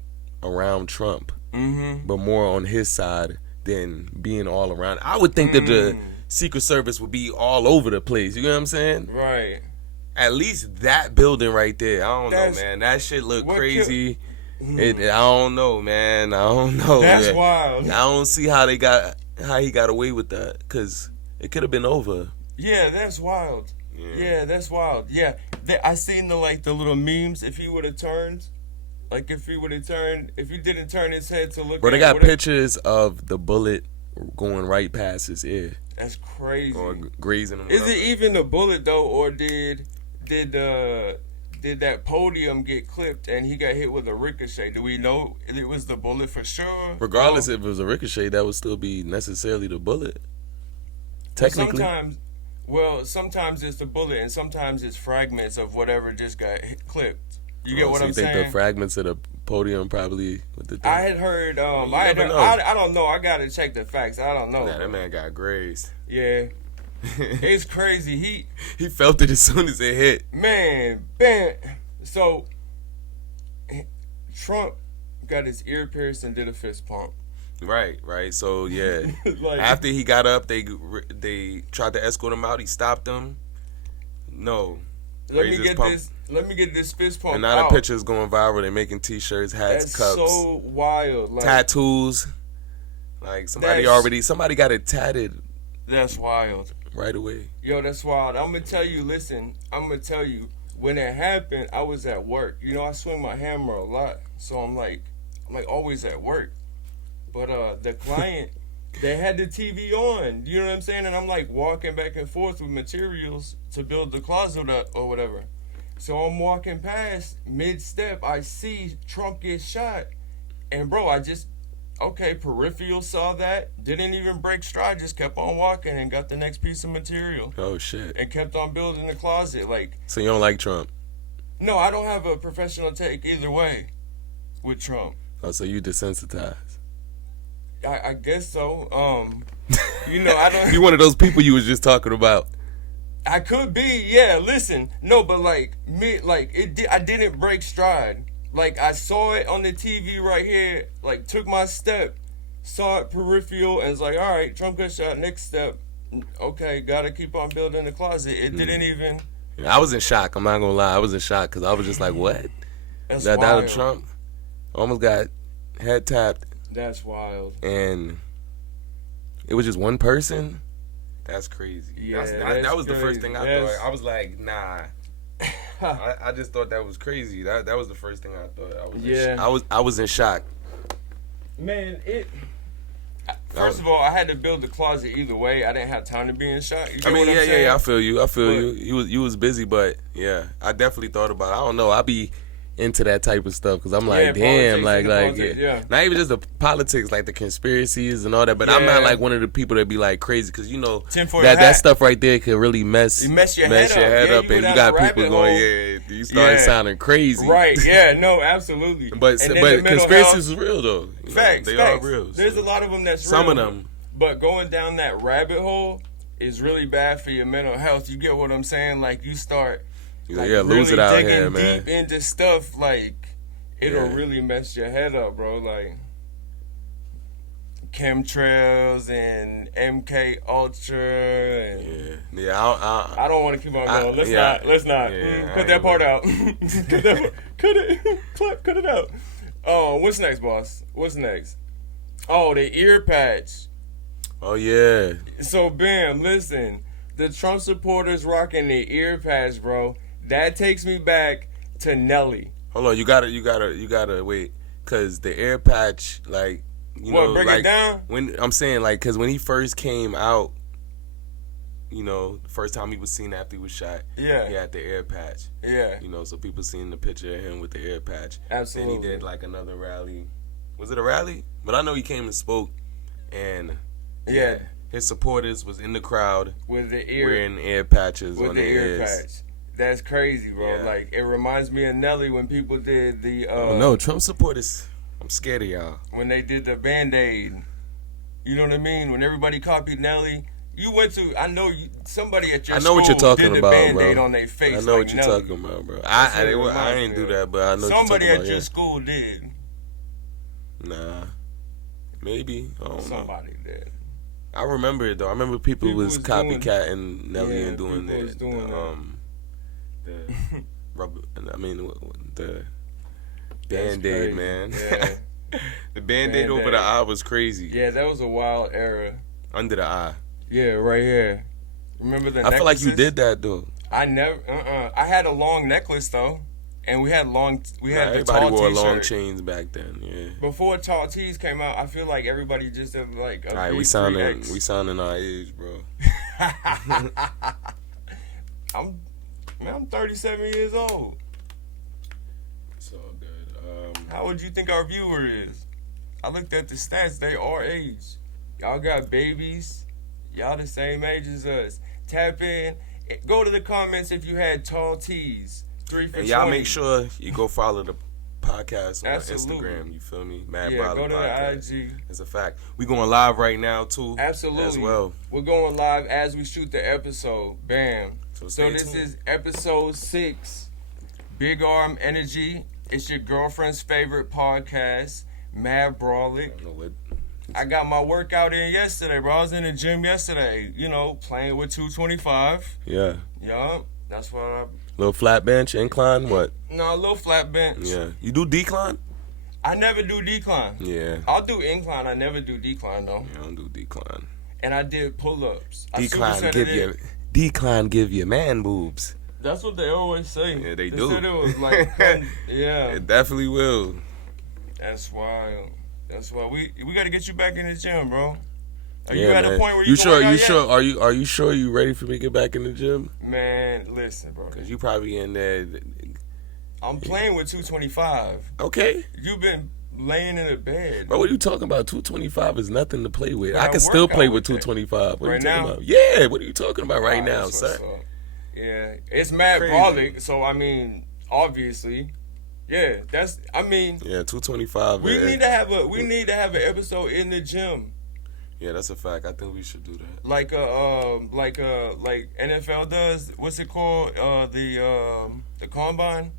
around Trump, but more on his side than being all around. I would think that the Secret Service would be all over the place. You know what I'm saying? Right. At least that building right there. I don't That's- know, man. That shit look what crazy. I don't know, man. I don't know. That's man. wild. I don't see how he got away with that, because it could have been over. Yeah, that's wild. Yeah, that's wild. Yeah, I seen the little memes. If he would have turned, if he didn't turn his head to look. Bro, they at got whatever- pictures of the bullet going right past his ear That's crazy. or grazing him. Is whatever. it even a bullet though, or did that podium get clipped and he got hit with a ricochet? Do we know it was the bullet for sure? Regardless if it was a ricochet, that would still be necessarily the bullet. Technically. Sometimes it's the bullet, and sometimes it's fragments of whatever just got clipped. You get Oh, what so I'm you think saying? the fragments of the podium probably with the thing? I had heard. You never know. I don't know. I gotta check the facts. I don't know. Nah, that man got grazed. Yeah, it's crazy. He felt it as soon as it hit. Man, bam. So Trump got his ear pierced and did a fist pump. Right. So yeah, Like- after he got up, they tried to escort him out. He stopped them. No. Let Raised me his get pump. this. Let me get this fist pump And now out. the picture's going viral. They're making T-shirts, hats, That's cups, so wild. tattoos. Like somebody got it tatted That's wild. right away. Yo, that's wild. I'm gonna tell you. Listen, I'm gonna tell you. When it happened, I was at work. You know, I swing my hammer a lot, so I'm like always at work. But the client, They had the TV on. You know what I'm saying? And I'm like walking back and forth with materials to build the closet up or whatever. So I'm walking past, mid-step, I see Trump get shot. And bro, peripheral saw that. Didn't even break stride, just kept on walking and got the next piece of material. Oh, shit. And kept on building the closet. So you don't like Trump? No, I don't have a professional take either way with Trump. Oh, so you desensitized? I guess so. I don't. You one of those people you was just talking about. I could be, yeah. Listen, no, but I didn't break stride. I saw it on the TV right here. Took my step, saw it peripheral, and was like, all right, Trump got shot. Next step, okay, gotta keep on building the closet. It didn't even. I was in shock. I'm not gonna lie. I was in shock because I was just like, what? That's that wild. Donald Trump almost got head tapped. That's wild. And it was just one person. That's crazy. Yeah, that was crazy. The first thing I thought. I was like, nah. I just thought that was crazy. That was the first thing I thought. I was in shock. Man, First of all, I had to build the closet either way. I didn't have time to be in shock. I feel you. You was busy, but yeah, I definitely thought about it. I don't know. I be into that type of stuff because I'm like, damn, politics, not even just the politics, like the conspiracies and all that. But I'm not like one of the people that be like crazy because that stuff right there could really mess your head up, and you got people going, you start sounding crazy, right? Yeah, no, absolutely. But conspiracies is real though. Facts, they facts. are real. There's a lot of them that's some real. of them, but going down that rabbit hole is really bad for your mental health. You get what I'm saying? You start. Lose really it out here, man. Deep into stuff, it'll really mess your head up, bro. Chemtrails and MK Ultra and I don't want to keep on going. Let's not. Cut that part out. Cut it out. Oh, what's next, boss? What's next? Oh, the ear patch. Oh yeah. So bam, listen, the Trump supporters rocking the ear patch, bro. That takes me back to Nelly. Hold on, you gotta wait, cause the ear patch, break it down? When I'm saying, cause when he first came out, the first time he was seen after he was shot, he had the ear patch. Yeah. So people seen the picture of him with the ear patch. Absolutely. Then he did another rally. Was it a rally? But I know he came and spoke, and his supporters was in the crowd with the ear wearing ear patches with on the their ear ears. patch. That's crazy, bro. Yeah. It reminds me of Nelly when people did the. Oh no, Trump supporters. I'm scared of y'all. When they did the Band-Aid, you know what I mean? When everybody copied Nelly, you went to. I know somebody at your school what you're talking did the about, Band-Aid bro. on their face. I know what you're Nelly. talking about, bro. I ain't do that, but I know somebody what you're talking at your school did. Nah, maybe. I don't know. Somebody did. I remember it though. I remember people was copycatting Nelly and doing that. The rubber. I mean, the Band-Aid, man. Yeah. The Band-Aid over the eye was crazy. Yeah, that was a wild era. Under the eye. Yeah, right here. Remember the necklaces? I feel like you did that though. I never. I had a long necklace though, and we had the everybody tall wore t-shirt. long chains back then. Yeah. Before tall tees came out, I feel like everybody just did a all right, we sounding our age, bro. I'm 37 years old. It's all good. How would you think our viewer is? I looked at the stats. They are age. Y'all got babies. Y'all the same age as us. Tap in. Go to the comments if you had tall tees. 3 for 20. And y'all make sure you go follow the podcast on Absolutely. Instagram. You feel me? Mad Yeah, Brolic go to podcast. the IG. It's a fact. We going live right now too. Absolutely. As well. We're going live as we shoot the episode. Bam. So this is episode 6. Big Arm Energy. It's your girlfriend's favorite podcast. Mad Brolic. I got my workout in yesterday, bro. I was in the gym yesterday, playing with 225. Yeah. Yup. That's what I... Little flat bench, incline, what? No, a little flat bench. Yeah. You do decline? I never do decline. Yeah. I'll do incline. I never do decline, though. Yeah, I don't do decline. And I did pull-ups. Decline give you man boobs. That's what they always say. Yeah, they do. Said it was yeah. It definitely will. That's wild. That's why we got to get you back in the gym, bro. Are you at a point where you sure? Are you sure you ready for me to get back in the gym? Man, listen, bro. Cause you probably in there. I'm playing with 225. Okay. You've been laying in a bed. Bro, what are you talking about? 225 is nothing to play with. Man, I can still play with that. 225. What right are you now? talking about? Yeah, what are you talking about right now, that's sir? Yeah, it's mad brolic, so I mean, obviously. Yeah, Yeah, 225. We need to have an episode in the gym. Yeah, that's a fact. I think we should do that. Like NFL does. What's it called? The combine.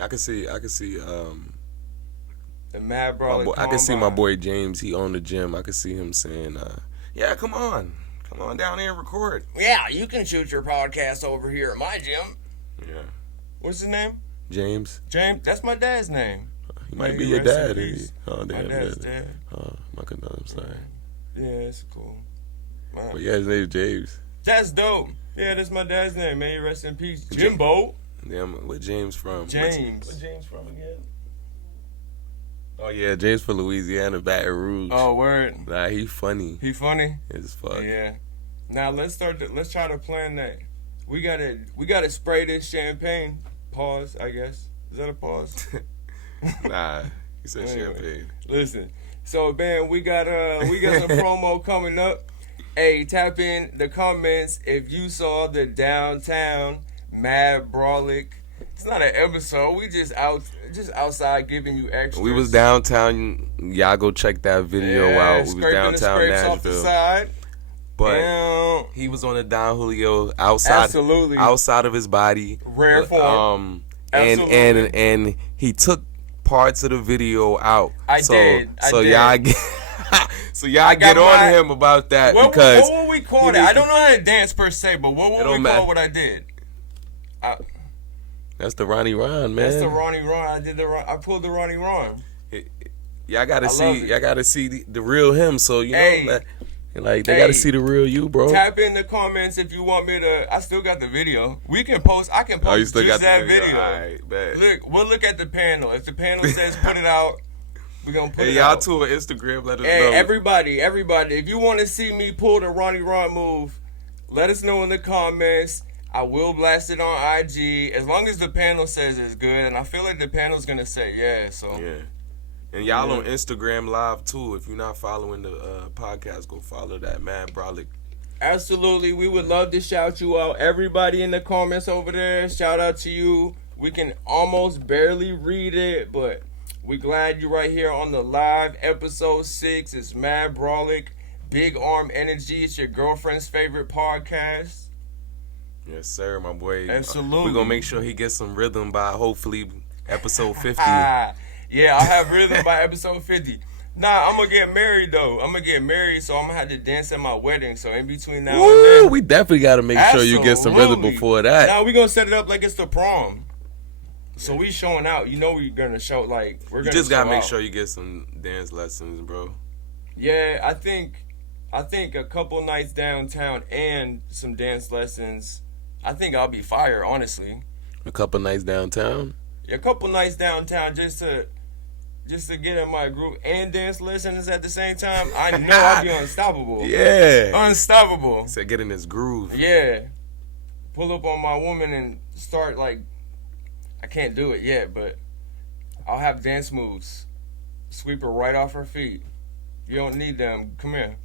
I can see The mad brolic. I can see my boy James. He owned the gym. I can see him saying, "Yeah, come on down there and record." Yeah, you can shoot your podcast over here at my gym. Yeah. What's his name? James. That's my dad's name. He might be your dad. Oh, damn. My dad's dad. My condolences. I'm sorry. Yeah, it's cool. But yeah, his name's James. That's dope. Yeah, that's my dad's name. May he rest in peace. Jimbo. Damn, where James from? James. Where James from again? Oh yeah, James from Louisiana, Baton Rouge. Oh, word. Nah, he funny. He funny? As fuck. Yeah. Now let's try to plan that. We gotta spray this champagne. Pause, I guess. Is that a pause? Nah, he said champagne. Listen. So man, we got some promo coming up. Hey, tap in the comments if you saw the downtown Mad Brolic. It's not an episode. We just outside giving you extras. We was downtown. Y'all go check that video out. We was downtown Nashville. Off the side. But he was on the Don Julio outside, absolutely, outside of his body, rare form. And he took parts of the video out. So y'all get, get on him about that because what would we call that? I don't know how to dance per se, but what would we call what I did? That's the Ronnie Ron, man. That's the Ronnie Ron. I pulled the Ronnie Ron. Y'all gotta see the real him. So know. Like, they gotta see the real you, bro. Tap in the comments if you want me to. I still got the video. I can post you still got that the video. All right, bet. Look, we'll look at the panel. If the panel says put it out, we're gonna put it y'all out. too on Instagram, let us know. Everybody, if you want to see me pull the Ronnie Ron move, let us know in the comments. I will blast it on IG as long as the panel says it's good, and I feel like the panel's gonna say yeah. So yeah. And y'all on Instagram Live, too. If you're not following the podcast, go follow that, Mad Brolic. Absolutely. We would love to shout you out. Everybody in the comments over there, shout out to you. We can almost barely read it, but we're glad you're right here on the live. Episode 6. It's Mad Brolic, Big Arm Energy. It's your girlfriend's favorite podcast. Yes, sir, my boy. Absolutely. We're going to make sure he gets some rhythm by, hopefully, episode 50. Yeah, I'll have rhythm by episode 50. Nah, I'm going to get married, though. I'm going to get married, so I'm going to have to dance at my wedding. So in between now and then. We definitely got to make sure you get some rhythm before that. Now, we're going to set it up like it's the prom. So we showing out. You know we're going to show, like, we're going to just got to make sure you get some dance lessons, bro. Yeah, I think a couple nights downtown and some dance lessons. I think I'll be fire, honestly. A couple nights downtown? A couple nights downtown just to get in my group and dance lessons at the same time. I know I'll be unstoppable. Yeah. Unstoppable. So get in this groove. Yeah. Pull up on my woman and start like, I can't do it yet, but I'll have dance moves. Sweep her right off her feet. You don't need them. Come here.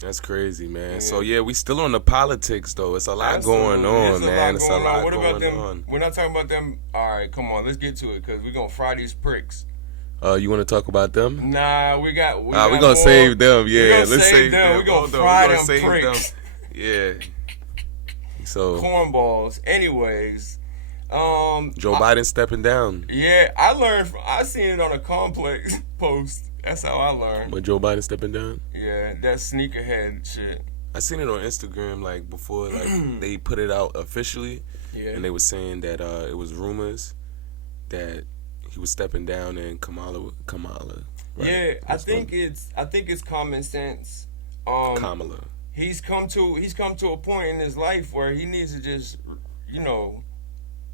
That's crazy, man. Yeah. So yeah, we still on the politics though. It's a lot going on, man. It's a lot what about going them? on. We're not talking about them. All right, come on, let's get to it because we're gonna fry these pricks. You want to talk about them? Nah, we're gonna save them. Yeah, let's save them. We're gonna fry them pricks. Yeah. So cornballs. Anyways, Joe Biden stepping down. Yeah, I seen it on a Complex post. That's how I learned. When Joe Biden stepping down? Yeah, that sneakerhead shit. I seen it on Instagram like before they put it out officially. Yeah. And they were saying that it was rumors that he was stepping down and Kamala. Right? Yeah, I think it's common sense. Kamala. He's come to a point in his life where he needs to just,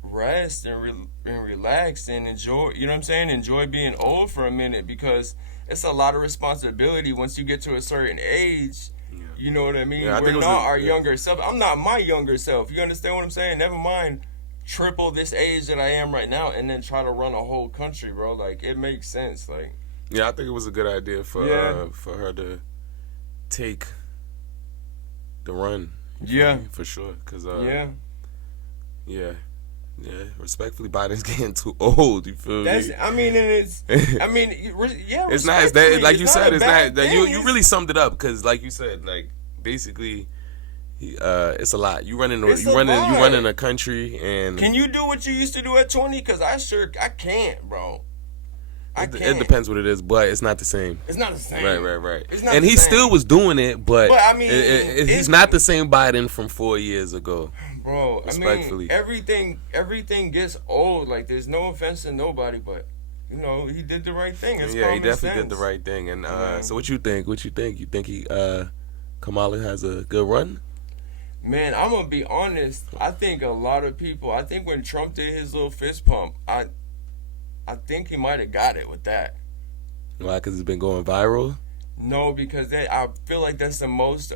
rest and relax and enjoy. You know what I'm saying? Enjoy being old for a minute because it's a lot of responsibility once you get to a certain age. Yeah. You know what I mean? Yeah, I We're think it was not our younger self. I'm not my younger self. You understand what I'm saying? Never mind triple this age that I am right now and then try to run a whole country, bro. Like, it makes sense. Like, yeah, I think it was a good idea for her to take the run. Yeah. For sure. Cause yeah. Respectfully, Biden's getting too old. You feel me? I mean, and it's. I mean, yeah. It's not as that. Like you said, it's not. That You really summed it up. Cause like you said, like basically, it's a lot. You running a country, and can you do what you used to do at 20? Cause I can't, bro. It depends what it is, but it's not the same. It's not the same. Right. It's not and he still was doing it, but I mean, he's not the same Biden from 4 years ago. Bro, respectfully. I mean, everything gets old. Like, there's no offense to nobody, but you know, he did the right thing. It's he definitely did the right thing. And so, what you think? You think he Kamala has a good run? Man, I'm gonna be honest. I think a lot of people. I think when Trump did his little fist pump, I think he might have got it with that. Why? Because it's been going viral. No, because I feel like that's the most.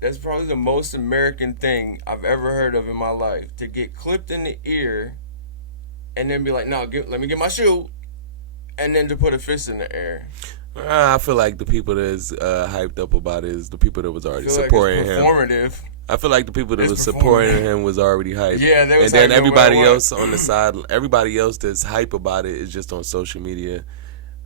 That's probably the most American thing I've ever heard of in my life. To get clipped in the ear, and then be like, "No, let me get my shoe," and then to put a fist in the air. I feel like the people that's hyped up about it is the people that was already supporting him. Performative. I feel like the people that was supporting him was already hyped. Yeah, they was and then hyped everybody else on the side, everybody else that's hype about it is just on social media.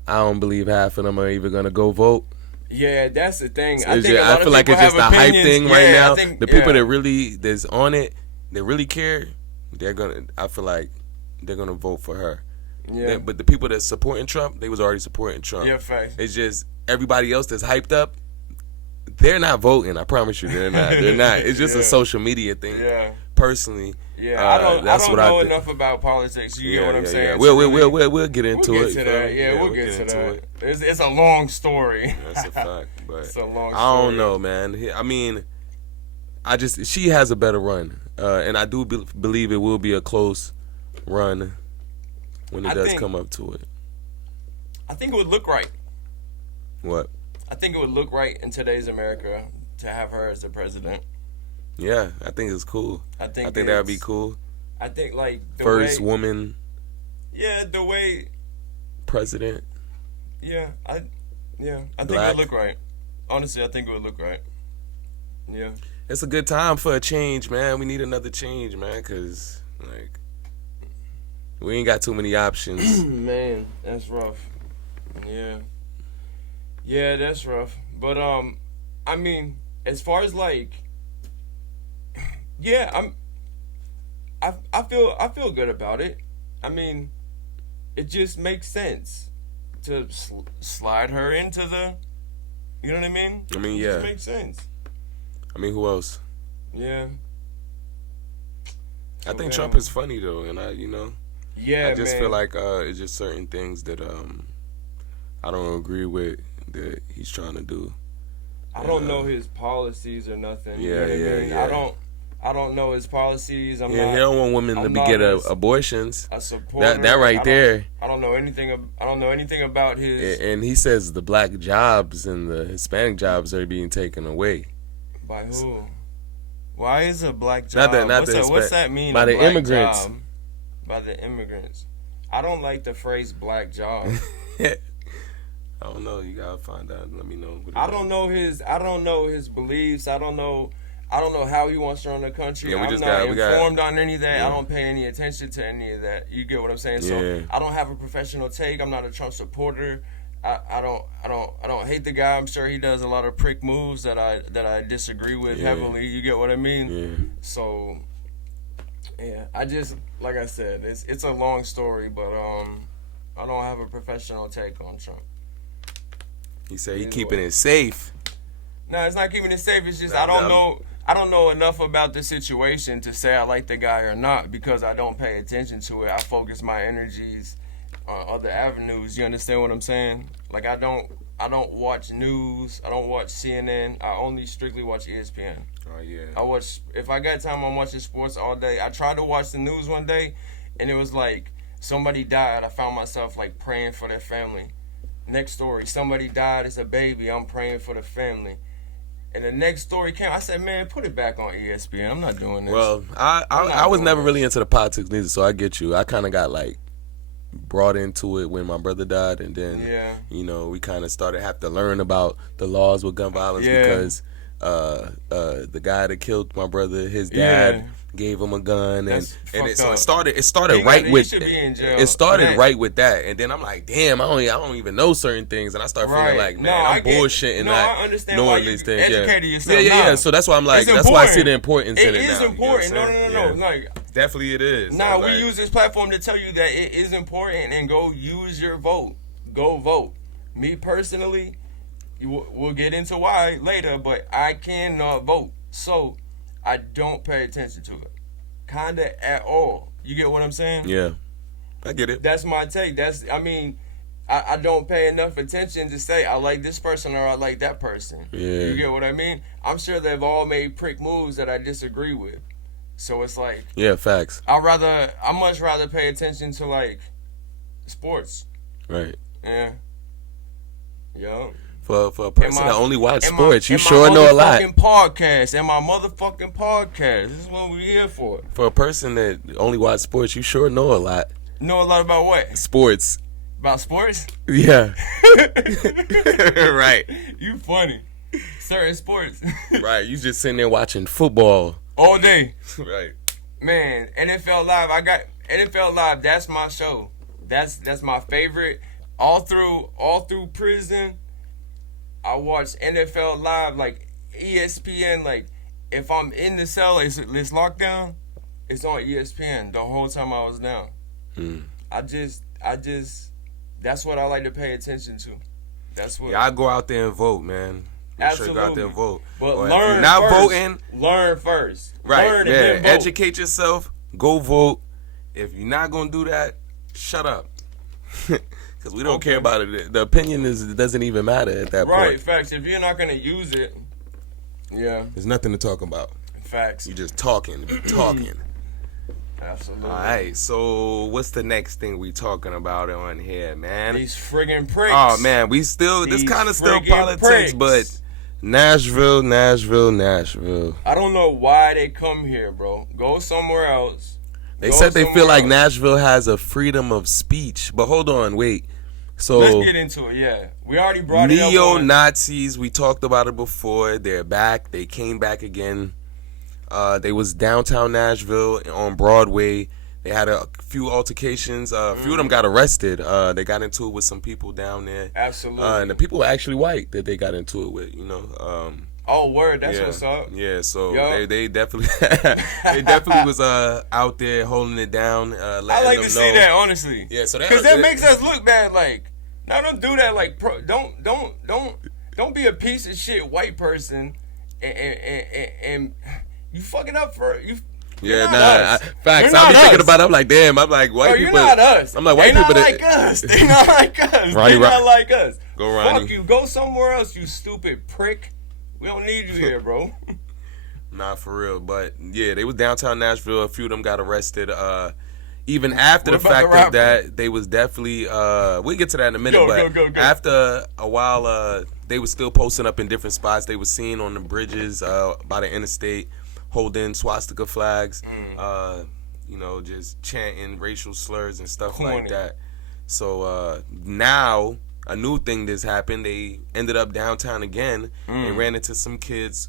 I don't believe half of them are even gonna go vote. Yeah, that's the thing. I feel like it's just a hype thing right now. The people that's on it, that really care, I feel like they're gonna vote for her. Yeah. But the people that's supporting Trump, they was already supporting Trump. Yeah, facts. It's just everybody else that's hyped up, they're not voting. I promise you, they're not. They're not. It's just a social media thing. Yeah. Personally. Yeah, I don't know enough about politics. You get what I'm saying? Yeah. We'll get into it. We'll get to that. Yeah, we'll get to that. It's a long story. That's a fact. But it's a long story. I don't know, man. I mean, she has a better run, and I do believe it will be a close run when it does come up to it. I think it would look right. What? I think it would look right in today's America to have her as the president. Yeah, I think it's cool. I think that would be cool. I think like the first woman. Yeah, the way. President. Yeah, I think it would look right. Honestly, I think it would look right. Yeah. It's a good time for a change, man. We need another change, man, because like we ain't got too many options. Man, that's rough. Yeah. Yeah, that's rough. But I mean, as far as like. Yeah, I feel good about it. I mean, it just makes sense to slide her into the, you know what I mean? I mean, yeah. It just makes sense. I mean, who else? Yeah. I think Trump is funny though, and I just feel like it's just certain things that I don't agree with that he's trying to do. I don't know his policies or nothing. Yeah, you know what yeah, I mean? yeah. I don't know his policies. He don't want women to get abortions. A supporter. That right there. I don't know anything about his. And he says the black jobs and the Hispanic jobs are being taken away. By who? Why is a black job? What's that mean? By the immigrants. Job? By the immigrants. I don't like the phrase black job. I don't know. You gotta find out. Let me know. I don't know his beliefs. I don't know how he wants to run the country. Yeah, I'm not informed on any of that. Yeah. I don't pay any attention to any of that. You get what I'm saying? So I don't have a professional take. I'm not a Trump supporter. I don't hate the guy. I'm sure he does a lot of prick moves that I disagree with heavily. You get what I mean? Yeah. So yeah, I just like I said, it's a long story, but I don't have a professional take on Trump. He said he's keeping it safe. No, it's not keeping it safe. It's just I don't know enough about the situation to say I like the guy or not because I don't pay attention to it. I focus my energies on other avenues. You understand what I'm saying? Like I don't watch news. I don't watch CNN. I only strictly watch ESPN. Oh yeah. If I got time, I'm watching sports all day. I tried to watch the news one day, and it was like somebody died. I found myself like praying for their family. Next story, somebody died, it's a baby, I'm praying for the family. And the next story came, I said, man, put it back on ESPN. I'm not doing this. Well, I was never really into the politics neither, so I get you. I kind of got like brought into it when my brother died, and then we kind of started have to learn about the laws with gun violence because the guy that killed my brother, his dad gave him a gun, and it started right with that, and then I'm like, damn, I don't even know certain things, and I start feeling like, man, I'm bullshitting not knowing these things. Yeah. So that's why I'm like, that's why I see the importance in it now. It is important. No. Like, definitely it is. Nah, we use this platform to tell you that it is important, and go use your vote. Go vote. Me personally, we'll get into why later, but I cannot vote, so I don't pay attention to it, kinda at all. You get what I'm saying? Yeah, I get it. That's my take. I don't pay enough attention to say I like this person or I like that person. Yeah. You get what I mean? I'm sure they've all made prick moves that I disagree with. So it's like, yeah, facts. I much rather pay attention to like sports. Right. Yeah. Yo. For a person that only watch sports, you sure know a lot. In my motherfucking podcast. This is what we're here for. For a person that only watch sports, you sure know a lot. Know a lot about what? Sports. About sports? Yeah. Right. You funny. Certain sports. Right. You just sitting there watching football all day. Right. Man, NFL Live. I got NFL Live. That's my show. That's my favorite. All through prison, I watch NFL Live, like ESPN. Like if I'm in the cell, it's lockdown. It's on ESPN the whole time I was down. I just. That's what I like to pay attention to. That's what. Yeah, I go out there and vote, man. Absolutely. Sure go out there and vote. But learn if you're not first, voting. Learn first. Right. Learn and then vote. Educate yourself. Go vote. If you're not gonna do that, shut up. Because we don't care about it. The opinion doesn't even matter at that point. Right. Facts. If you're not gonna use it, there's nothing to talk about. Facts. You're just talking. Absolutely. All right, so what's the next thing we talking about on here, man? These friggin' pricks. Oh, man, this kind of still politics, but Nashville. I don't know why they come here, bro. Go somewhere else. They said they feel like Nashville has a freedom of speech, but hold on, wait. So let's get into it, yeah. We already brought it up. Neo-Nazis, we talked about it before. They're back. They came back again. They was downtown Nashville on Broadway. They had a few altercations. A few of them got arrested. They got into it with some people down there. Absolutely. And the people were actually white that they got into it with. Oh, word. That's what's up. Yeah. So they definitely was out there holding it down. I like to see that, honestly. Yeah. So because that makes us look bad. Like, no, don't do that. Like, don't be a piece of shit white person and you fucking up for you. Facts. I be thinking about it. I'm like, damn. I'm like, white people. You're not us. I'm like, white people. They not like us. They not like us. They not like us. Go, Ronnie. Fuck you. Go somewhere else, you stupid prick. We don't need you here, bro. Nah, for real. But yeah, they was downtown Nashville. A few of them got arrested. Even after the fact of that, they was definitely. We'll get to that in a minute. Go. After a while, they was still posting up in different spots. They was seen on the bridges by the interstate, holding swastika flags, just chanting racial slurs and stuff like that. So now a new thing that's happened. They ended up downtown again. They ran into some kids,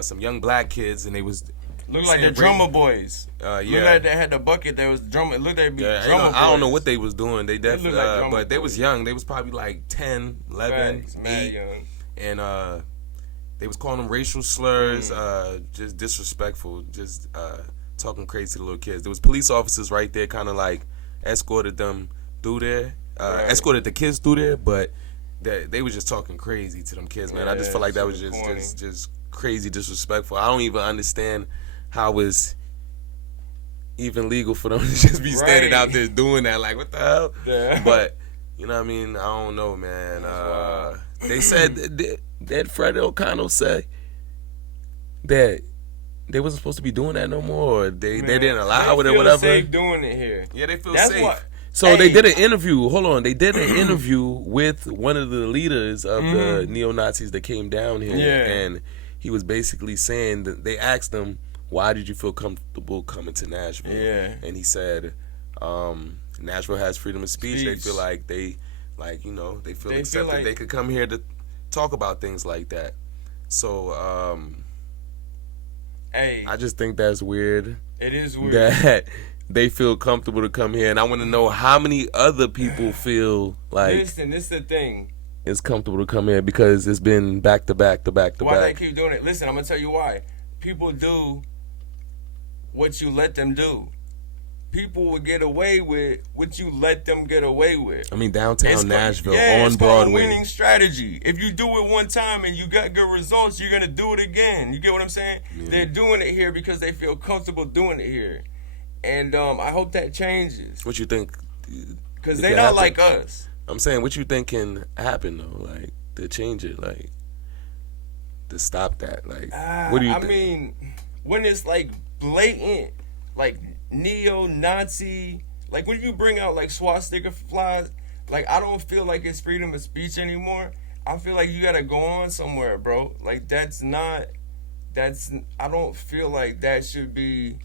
some young black kids, and they was looked like the drummer boys. Yeah, looked like they had the bucket. They was drummer. It looked like drummer boys. I don't know what they was doing. They definitely, but they was young. They was probably like 10, 11, 8, young. And they was calling them racial slurs, just disrespectful, just talking crazy to the little kids. There was police officers right there, kind of like escorted them through there, escorted the kids through there, but they was just talking crazy to them kids, man. I just felt like that was just crazy disrespectful. I don't even understand how it's even legal for them to just be standing out there doing that. Like, what the hell? Yeah. But you know what I mean? I don't know, man. They said that Fred O'Connell said that they wasn't supposed to be doing that no more. Or they didn't allow it or whatever. They feel safe doing it here. Yeah, they feel safe. So they did an interview. Hold on, they did an interview with one of the leaders of the neo-Nazis that came down here, and he was basically saying that they asked him, "Why did you feel comfortable coming to Nashville?" Yeah. And he said, "Nashville has freedom of speech. They feel like they feel accepted. Like they could come here to talk about things like that." So, I just think that's weird. It is weird that they feel comfortable to come here, and I want to know how many other people feel like. Listen, this is the thing. It's comfortable to come here because it's been back to back to back to back. Why they keep doing it? Listen, I'm gonna tell you why. People do what you let them do. People will get away with what you let them get away with. I mean, downtown Nashville on it's Broadway. Called a winning strategy. If you do it one time and you got good results, you're gonna do it again. You get what I'm saying? Yeah. They're doing it here because they feel comfortable doing it here, and I hope that changes. What you think? Because they're not like us. I'm saying, what you think can happen though, like to change it, like to stop that, like what do you think? I mean, when it's like blatant, like neo-Nazi, like when you bring out like swastika flags, like I don't feel like it's freedom of speech anymore. I feel like you gotta go on somewhere, bro. Like I don't feel like that should be,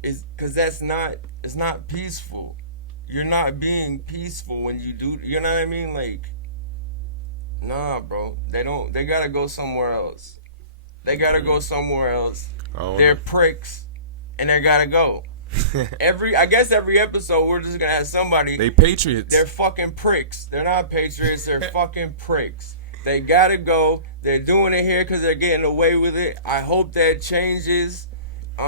because it's not peaceful. You're not being peaceful when you do, you know what I mean? Like, nah, bro. They gotta go somewhere else. They gotta go somewhere else. They're pricks, and they gotta go. I guess every episode we're just gonna have somebody. They patriots. They're fucking pricks. They're not patriots. They're fucking pricks. They gotta go. They're doing it here because they're getting away with it. I hope that changes. We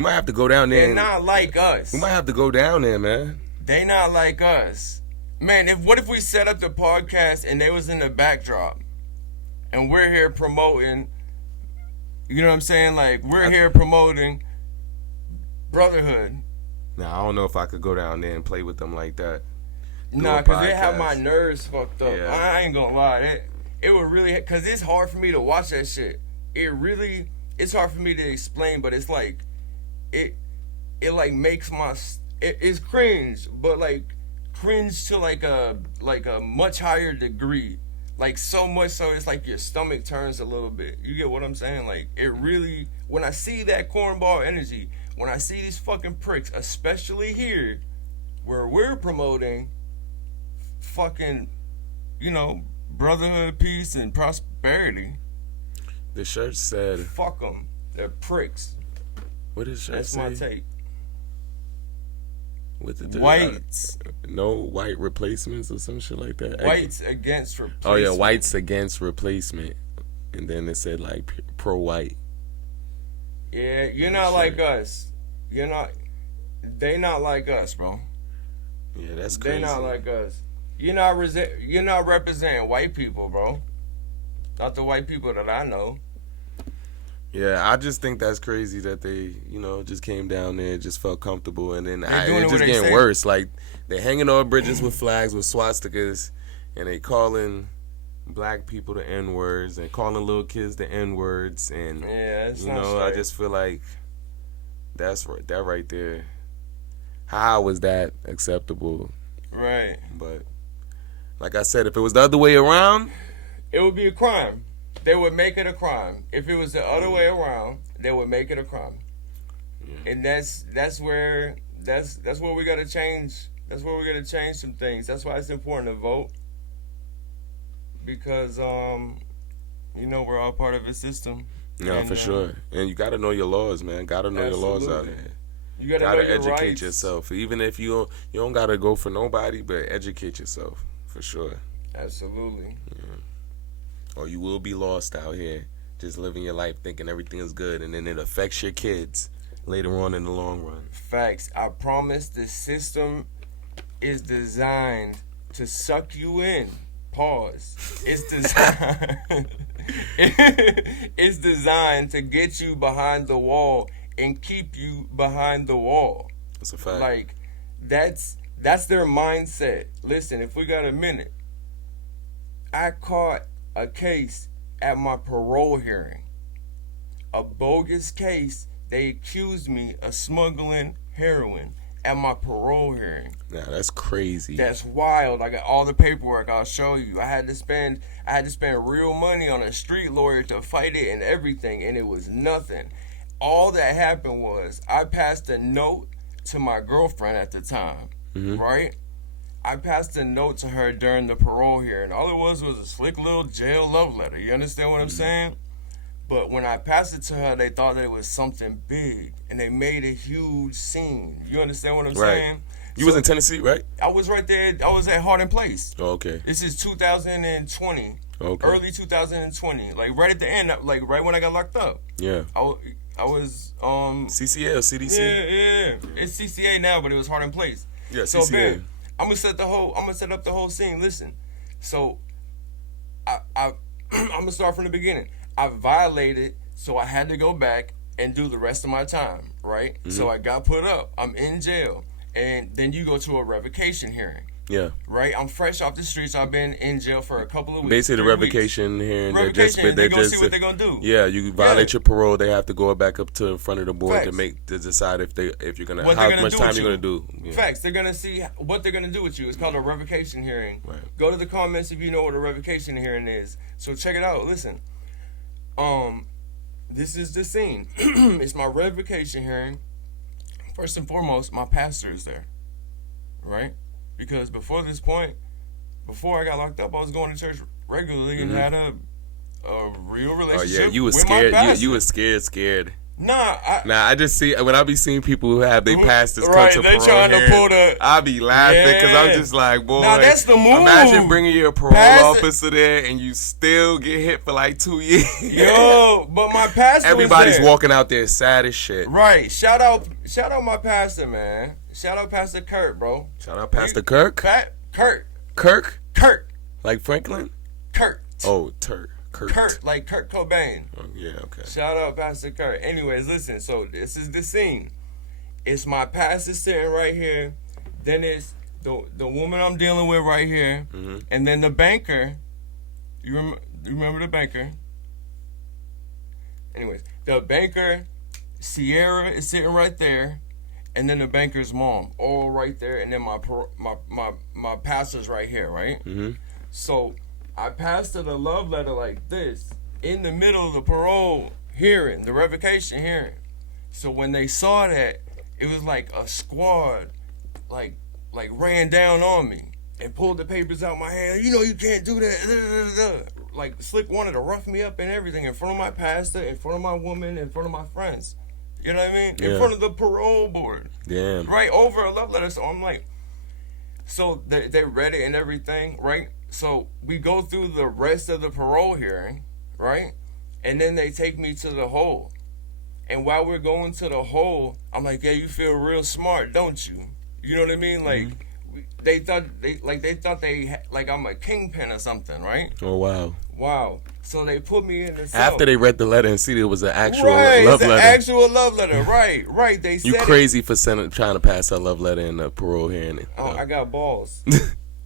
might have to go down there. They're not like us. We might have to go down there, man. They not like us. Man, what if we set up the podcast and they was in the backdrop and we're here promoting, you know what I'm saying? Like, we're here promoting brotherhood. Now, I don't know if I could go down there and play with them like that. Nah, because they have my nerves fucked up. Yeah. I ain't gonna lie. It would really, because it's hard for me to watch that shit. It's hard for me to explain, but it's like, it like makes it's cringe, but like cringe to like a much higher degree. Like so much so it's like your stomach turns a little bit. You get what I'm saying? Like it really, when I see that cornball energy, when I see these fucking pricks, especially here, where we're promoting fucking, brotherhood, peace, and prosperity. The shirt said, fuck them. They're pricks. What does the shirt say? That's my take. With the whites. No white replacements or some shit like that. Whites against replacement. Oh yeah, whites against replacement. And then it said like pro-white. Yeah, you're not like us. They not like us, bro. Yeah, that's crazy. They not like us. You're not representing white people, bro. Not the white people that I know. Yeah, I just think that's crazy that they, just came down there, just felt comfortable, and then it's just getting worse. Like, they're hanging on bridges with flags with swastikas, and they calling black people the N-words, and calling little kids the N-words, and, I just feel like that right there. How was that acceptable? Right. But, like I said, if it was the other way around, it would be a crime. They would make it a crime. If it was the other way around, they would make it a crime. Yeah. And that's where we gotta change. That's where we gotta change some things. That's why it's important to vote. Because we're all part of a system. Yeah, for sure. And you gotta know your laws, man. Gotta know your laws out there. You gotta educate rights. yourself. Even if you don't gotta go for nobody, but educate yourself for sure. Absolutely. Yeah. Or you will be lost out here, just living your life thinking everything is good, and then it affects your kids later on in the long run. Facts. I promise the system is designed to suck you in. Pause. It's designed. It's designed to get you behind the wall and keep you behind the wall. That's a fact. Like, that's their mindset. Listen, if we got a minute, I caught a case at my parole hearing. A bogus case. They accused me of smuggling heroin at my parole hearing. Nah, that's crazy. That's wild. I got all the paperwork. I'll show you. I had to spend real money on a street lawyer to fight it and everything, and it was nothing. All that happened was I passed a note to my girlfriend at the time, right? I passed a note to her during the parole hearing. All it was a slick little jail love letter. You understand what I'm saying? But when I passed it to her, they thought that it was something big, and they made a huge scene. You understand what I'm saying? You was in Tennessee, right? I was right there. I was at Hardin Place. Oh, okay. This is 2020. Okay. Early 2020. Like right at the end, like right when I got locked up. Yeah. I was CCA or CDC? Yeah. It's CCA now, but it was Hardin Place. Yeah, so CCA. Ben, I'm gonna set up the whole scene. Listen. So I'm gonna start from the beginning. I violated, so I had to go back and do the rest of my time, right? So I got put up. I'm in jail. And then you go to a revocation hearing. Yeah. Right? I'm fresh off the streets. I've been in jail for a couple of weeks. Basically, the revocation hearing. They're going to see what they're going to do. Yeah, you violate your parole. They have to go back up to the front of the board to decide if you're going to, how much time you're going to do. Yeah. Facts. They're going to see what they're going to do with you. It's called a revocation hearing. Right. Go to the comments if you know what a revocation hearing is. So check it out. Listen. This is the scene. It's my revocation hearing. First and foremost, my pastor is there, right? Because before this point, before I got locked up, I was going to church regularly and had a real relationship. Oh yeah, you were with scared. My pastor. You were scared. Nah, I just see when I be seeing people who have their pastors come to they parole trying to pull the. I be laughing because I'm just like, boy. Nah, that's the move. Imagine bringing your parole officer there and you still get hit for like 2 years. Yo, but my pastor. Everybody's walking out there sad as shit. Right. Shout out my pastor, man. Shout out Pastor Kurt, bro. Shout out Pastor Kirk. Kurt. Kurt. Like Franklin. Kurt. Oh, Kurt, like Kurt Cobain. Oh, yeah, okay. Shout out Pastor Kurt. Anyways, listen, so this is the scene. It's my pastor sitting right here. Then it's the woman I'm dealing with right here. And then the banker. You remember the banker? Anyways, the banker, Sierra, is sitting right there. And then the banker's mom, all right there. And then my pastor's right here, right? So I passed her the love letter like this in the middle of the parole hearing, the revocation hearing. So when they saw that, it was like a squad, like ran down on me and pulled the papers out my hand. You know you can't do that. Like Slick wanted to rough me up and everything in front of my pastor, in front of my woman, in front of my friends. You know what I mean? Yeah. In front of the parole board. Damn. Right over a love letter. So I'm like, so they read it and everything, right? So we go through the rest of the parole hearing, right? And then they take me to the hole. And while we're going to the hole, I'm like, yeah, you feel real smart, don't you? You know what I mean? Like, they thought I'm a kingpin or something, right? Oh, wow. Wow. So they put me in the cell. After they read the letter and see it was an actual love it's letter. An actual love letter. Right. They said you crazy for trying to pass that love letter in a parole hearing. Oh, I got balls.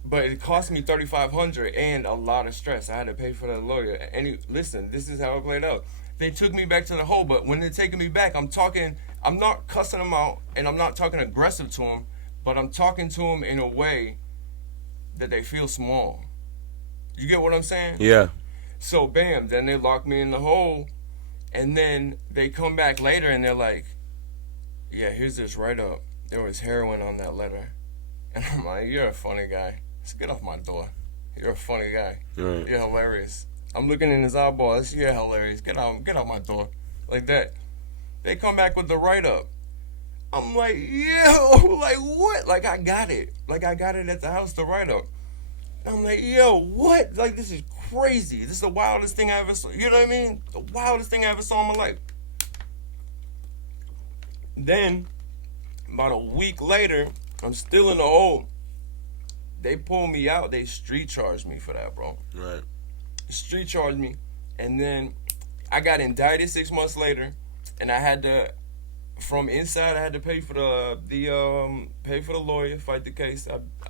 But it cost me $3,500 and a lot of stress. I had to pay for the lawyer. And listen, this is how it played out. They took me back to the hole, but when they're taking me back, I'm not cussing them out, and I'm not talking aggressive to them, but I'm talking to them in a way that they feel small. You get what I'm saying? Yeah. So, bam, then they lock me in the hole, and then they come back later, and they're like, yeah, here's this write-up. There was heroin on that letter. And I'm like, you're a funny guy. Just get off my door. You're a funny guy. Right. You're hilarious. I'm looking in his eyeballs. You're hilarious. Get out my door. Like that. They come back with the write-up. I'm like, yo, like what? Like I got it. Like I got it at the house, the write-up. I'm like, yo, what? Like this is crazy. This is the wildest thing I ever saw. You know what I mean? The wildest thing I ever saw in my life. Then, about a week later, I'm still in the hole. They pull me out. They street charged me for that, bro. Right. Street charged me, and then I got indicted 6 months later, and I had to, from inside, I had to pay for the lawyer, fight the case.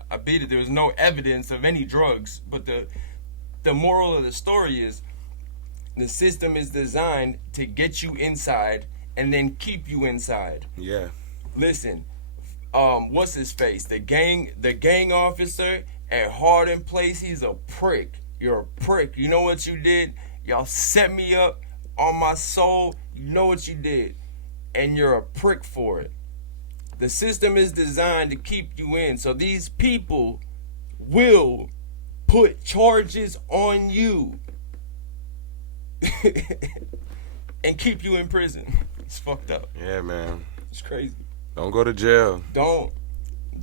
I beat it. There was no evidence of any drugs, but the moral of the story is, the system is designed to get you inside and then keep you inside. Yeah. Listen, what's his face? The gang officer at Hardin Place. He's a prick. You're a prick. You know what you did? Y'all set me up on my soul. You know what you did, and you're a prick for it. The system is designed to keep you in, so these people will put charges on you and keep you in prison. It's fucked up. Yeah, man. It's crazy. Don't go to jail. Don't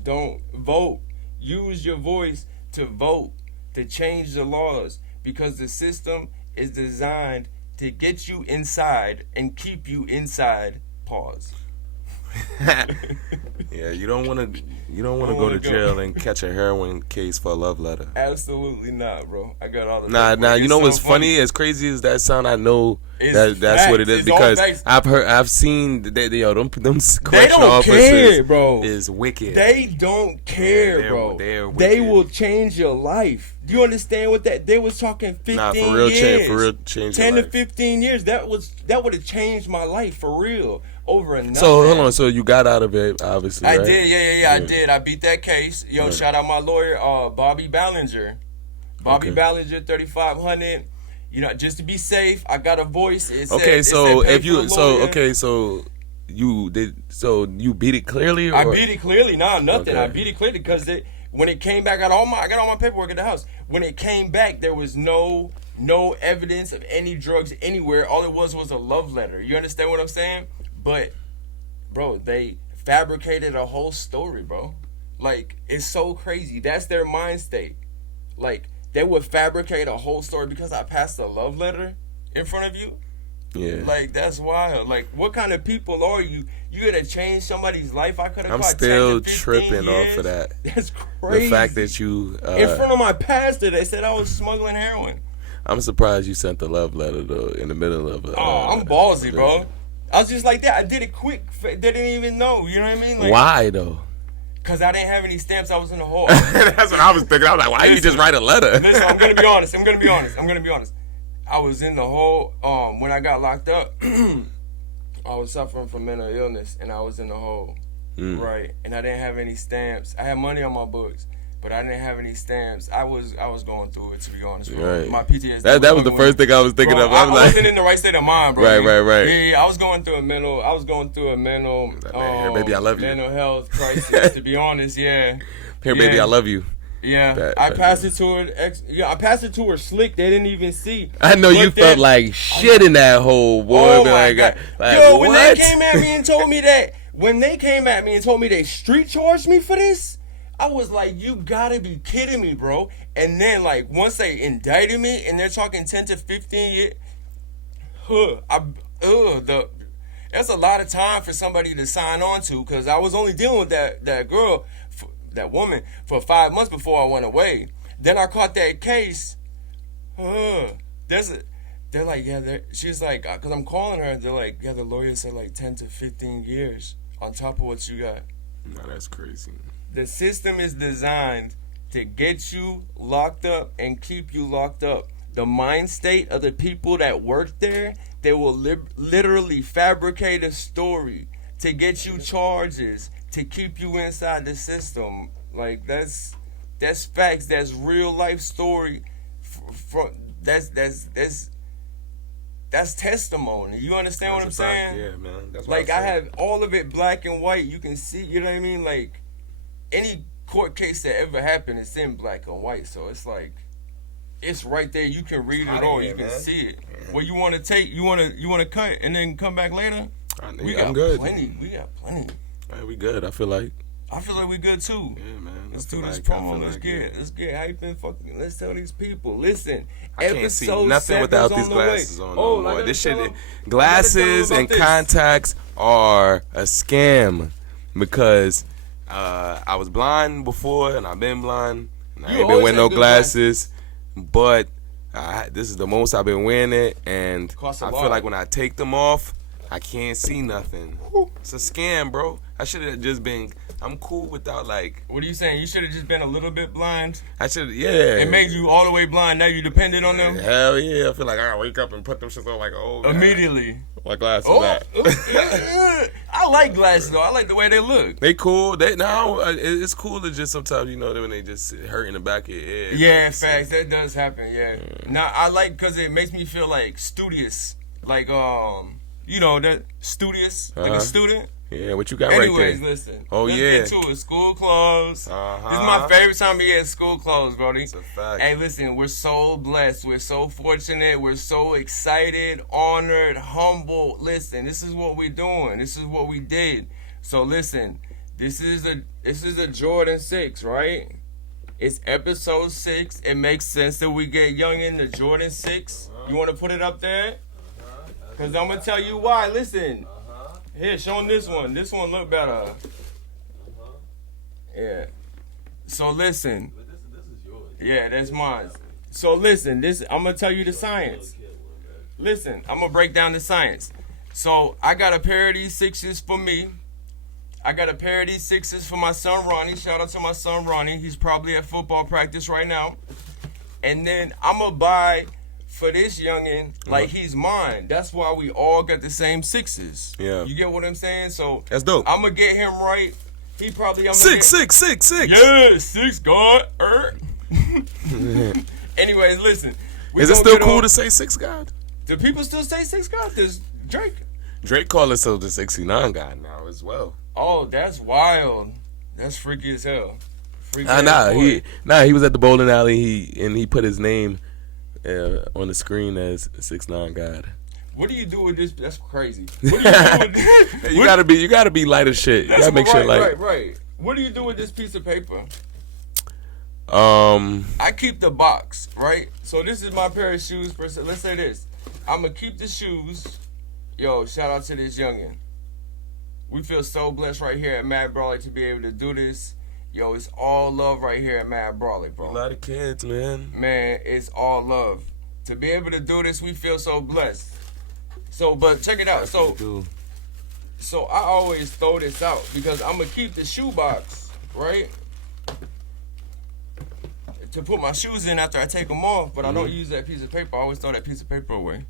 vote. Use your voice to vote, to change the laws, because the system is designed to get you inside and keep you inside. Pause. Yeah, you don't want to go to jail and catch a heroin case for a love letter. Absolutely not, bro. I got all the Nah. You know what's funny? As crazy as that sound, I know that's what it is, because I've seen that them correctional officers, bro, is wicked. They don't care, bro. They're wicked. They will change your life. Do you understand what that? They was talking 15 years. For real change 10 your to life. 15 years. That would have changed my life for real. Over a nothing. So hold on. So you got out of it, obviously. I right? did. Yeah. I did. I beat that case. Yo, Right. Shout out my lawyer, Bobby Ballinger. Okay. Ballinger, 3,500. You know, just to be safe, I got a voice. So you beat it clearly? Or? I beat it clearly. Nah, nothing. Okay. I beat it clearly because when it came back, I got all my paperwork at the house. When it came back, there was no evidence of any drugs anywhere. All it was a love letter. You understand what I'm saying? But, bro, they fabricated a whole story, bro. Like, it's so crazy. That's their mind state. Like, they would fabricate a whole story because I passed a love letter in front of you. Yeah. Like, that's wild. Like, what kind of people are you? You gonna change somebody's life? I could have. I'm still tripping off of that. That's crazy. The fact that you in front of my pastor, they said I was smuggling heroin. I'm surprised you sent the love letter though in the middle of it. I'm ballsy, bro. I was just like that. I did it quick. They didn't even know. You know what I mean? Like, why though? Because I didn't have any stamps. I was in the hole. That's what I was thinking. I was like, why you just write a letter? Listen, I'm gonna be honest. I was in the hole. When I got locked up, I was suffering from mental illness, and I was in the hole. Right, and I didn't have any stamps. I had money on my books, but I didn't have any stamps. I was going through it, to be honest, bro. Right. My PTSD. That was the first thing I was thinking bro, of. I wasn't in the right state of mind, bro. Right. Yeah, I was going through a mental. Baby, I love you. Mental health crisis. To be honest, yeah. Here, baby, I love you. Yeah, I passed it to her. I passed it to her slick. They didn't even see. I know you felt like shit in that hole, boy. Oh my God. Like, yo, what? when they came at me and told me they street charged me for this, I was like, you gotta be kidding me, bro. And then, like, once they indicted me and they're talking 10 to 15 years, that's a lot of time for somebody to sign on to, because I was only dealing with that girl, that woman, for 5 months before I went away. Then I caught that case. They're like, yeah, she's like, because I'm calling her, they're like, yeah, the lawyer said like 10 to 15 years on top of what you got. No, that's crazy. The system is designed to get you locked up and keep you locked up. The mind state of the people that work there, they will literally fabricate a story to get you charges, to keep you inside the system. Like, that's facts. That's real life story. That's testimony. You understand what I'm saying? Yeah, man. That's like, I have all of it black and white. You can see, you know what I mean? Like, any court case that ever happened is in black and white. So it's like, it's right there. You can read it all. You can see it. Yeah. Well, you want to take, you want to cut and then come back later? We got plenty. We got plenty. Right, we good. I feel like we good too. Yeah, man. Let's do this promo. Let's get hype and fucking. Let's tell these people. Listen, I can't see nothing without these glasses on. No more. This shit, glasses and contacts are a scam, because I was blind before and I've been blind. And I ain't been wearing no glasses, but this is the most I've been wearing it, and I feel like when I take them off, I can't see nothing. It's a scam, bro. I should have just been I'm cool without like. What are you saying? You should have just been a little bit blind. I should, yeah. It made you all the way blind. Now you dependent on them. Hell yeah! I feel like I wake up and put them shits on like, oh. God. Immediately. My glasses back. I like glasses though. I like the way they look. They cool. It's cool to just sometimes when they just hurt in the back of your head. Yeah, facts. That does happen. Yeah. Now I like because it makes me feel like studious, like that studious, like a student. Yeah, what you got Anyways, right there? listen. Oh, let's yeah. get to it. School clothes. Uh-huh. This is my favorite time of year, school clothes, Brody. It's a fact. Hey, listen, we're so blessed. We're so fortunate. We're so excited, honored, humble. Listen, this is what we're doing. This is what we did. So listen, this is a Jordan 6, right? It's episode 6. It makes sense that we get young in the Jordan 6. You want to put it up there? Because I'm going to tell you why. Listen. Here, show him this one. This one look better. Yeah. So listen. This is yours. Yeah, that's mine. So listen, I'm gonna tell you the science. Listen, I'm gonna break down the science. So I got a pair of these 6s for me. I got a pair of these 6s for my son Ronnie. Shout out to my son Ronnie. He's probably at football practice right now. And then I'm gonna buy for this youngin, like he's mine. That's why we all got the same 6s. Yeah. You get what I'm saying? So That's dope. I'm gonna get him right. He probably Six. Yeah, 6 God. Anyways, listen. Is it still cool to say 6 God? Do people still say 6 God? There's Drake. Drake call himself the 69 God now as well. Oh, that's wild. That's freaky as hell. He was at the bowling alley. He put his name on the screen as 6'9" God. What do you do with this? That's crazy. What do you do with this? You gotta be light as shit. You gotta make sure like. Right. What do you do with this piece of paper? I keep the box, right? So this is my pair of shoes. Let's say this. I'm gonna keep the shoes. Yo, shout out to this youngin. We feel so blessed right here at Mad Brolic to be able to do this. Yo, it's all love right here at Mad Brolic, bro. A lot of kids, man. Man, it's all love. To be able to do this, we feel so blessed. So, but check it out. So I always throw this out because I'm gonna keep the shoe box, right? To put my shoes in after I take them off, but I don't use that piece of paper. I always throw that piece of paper away.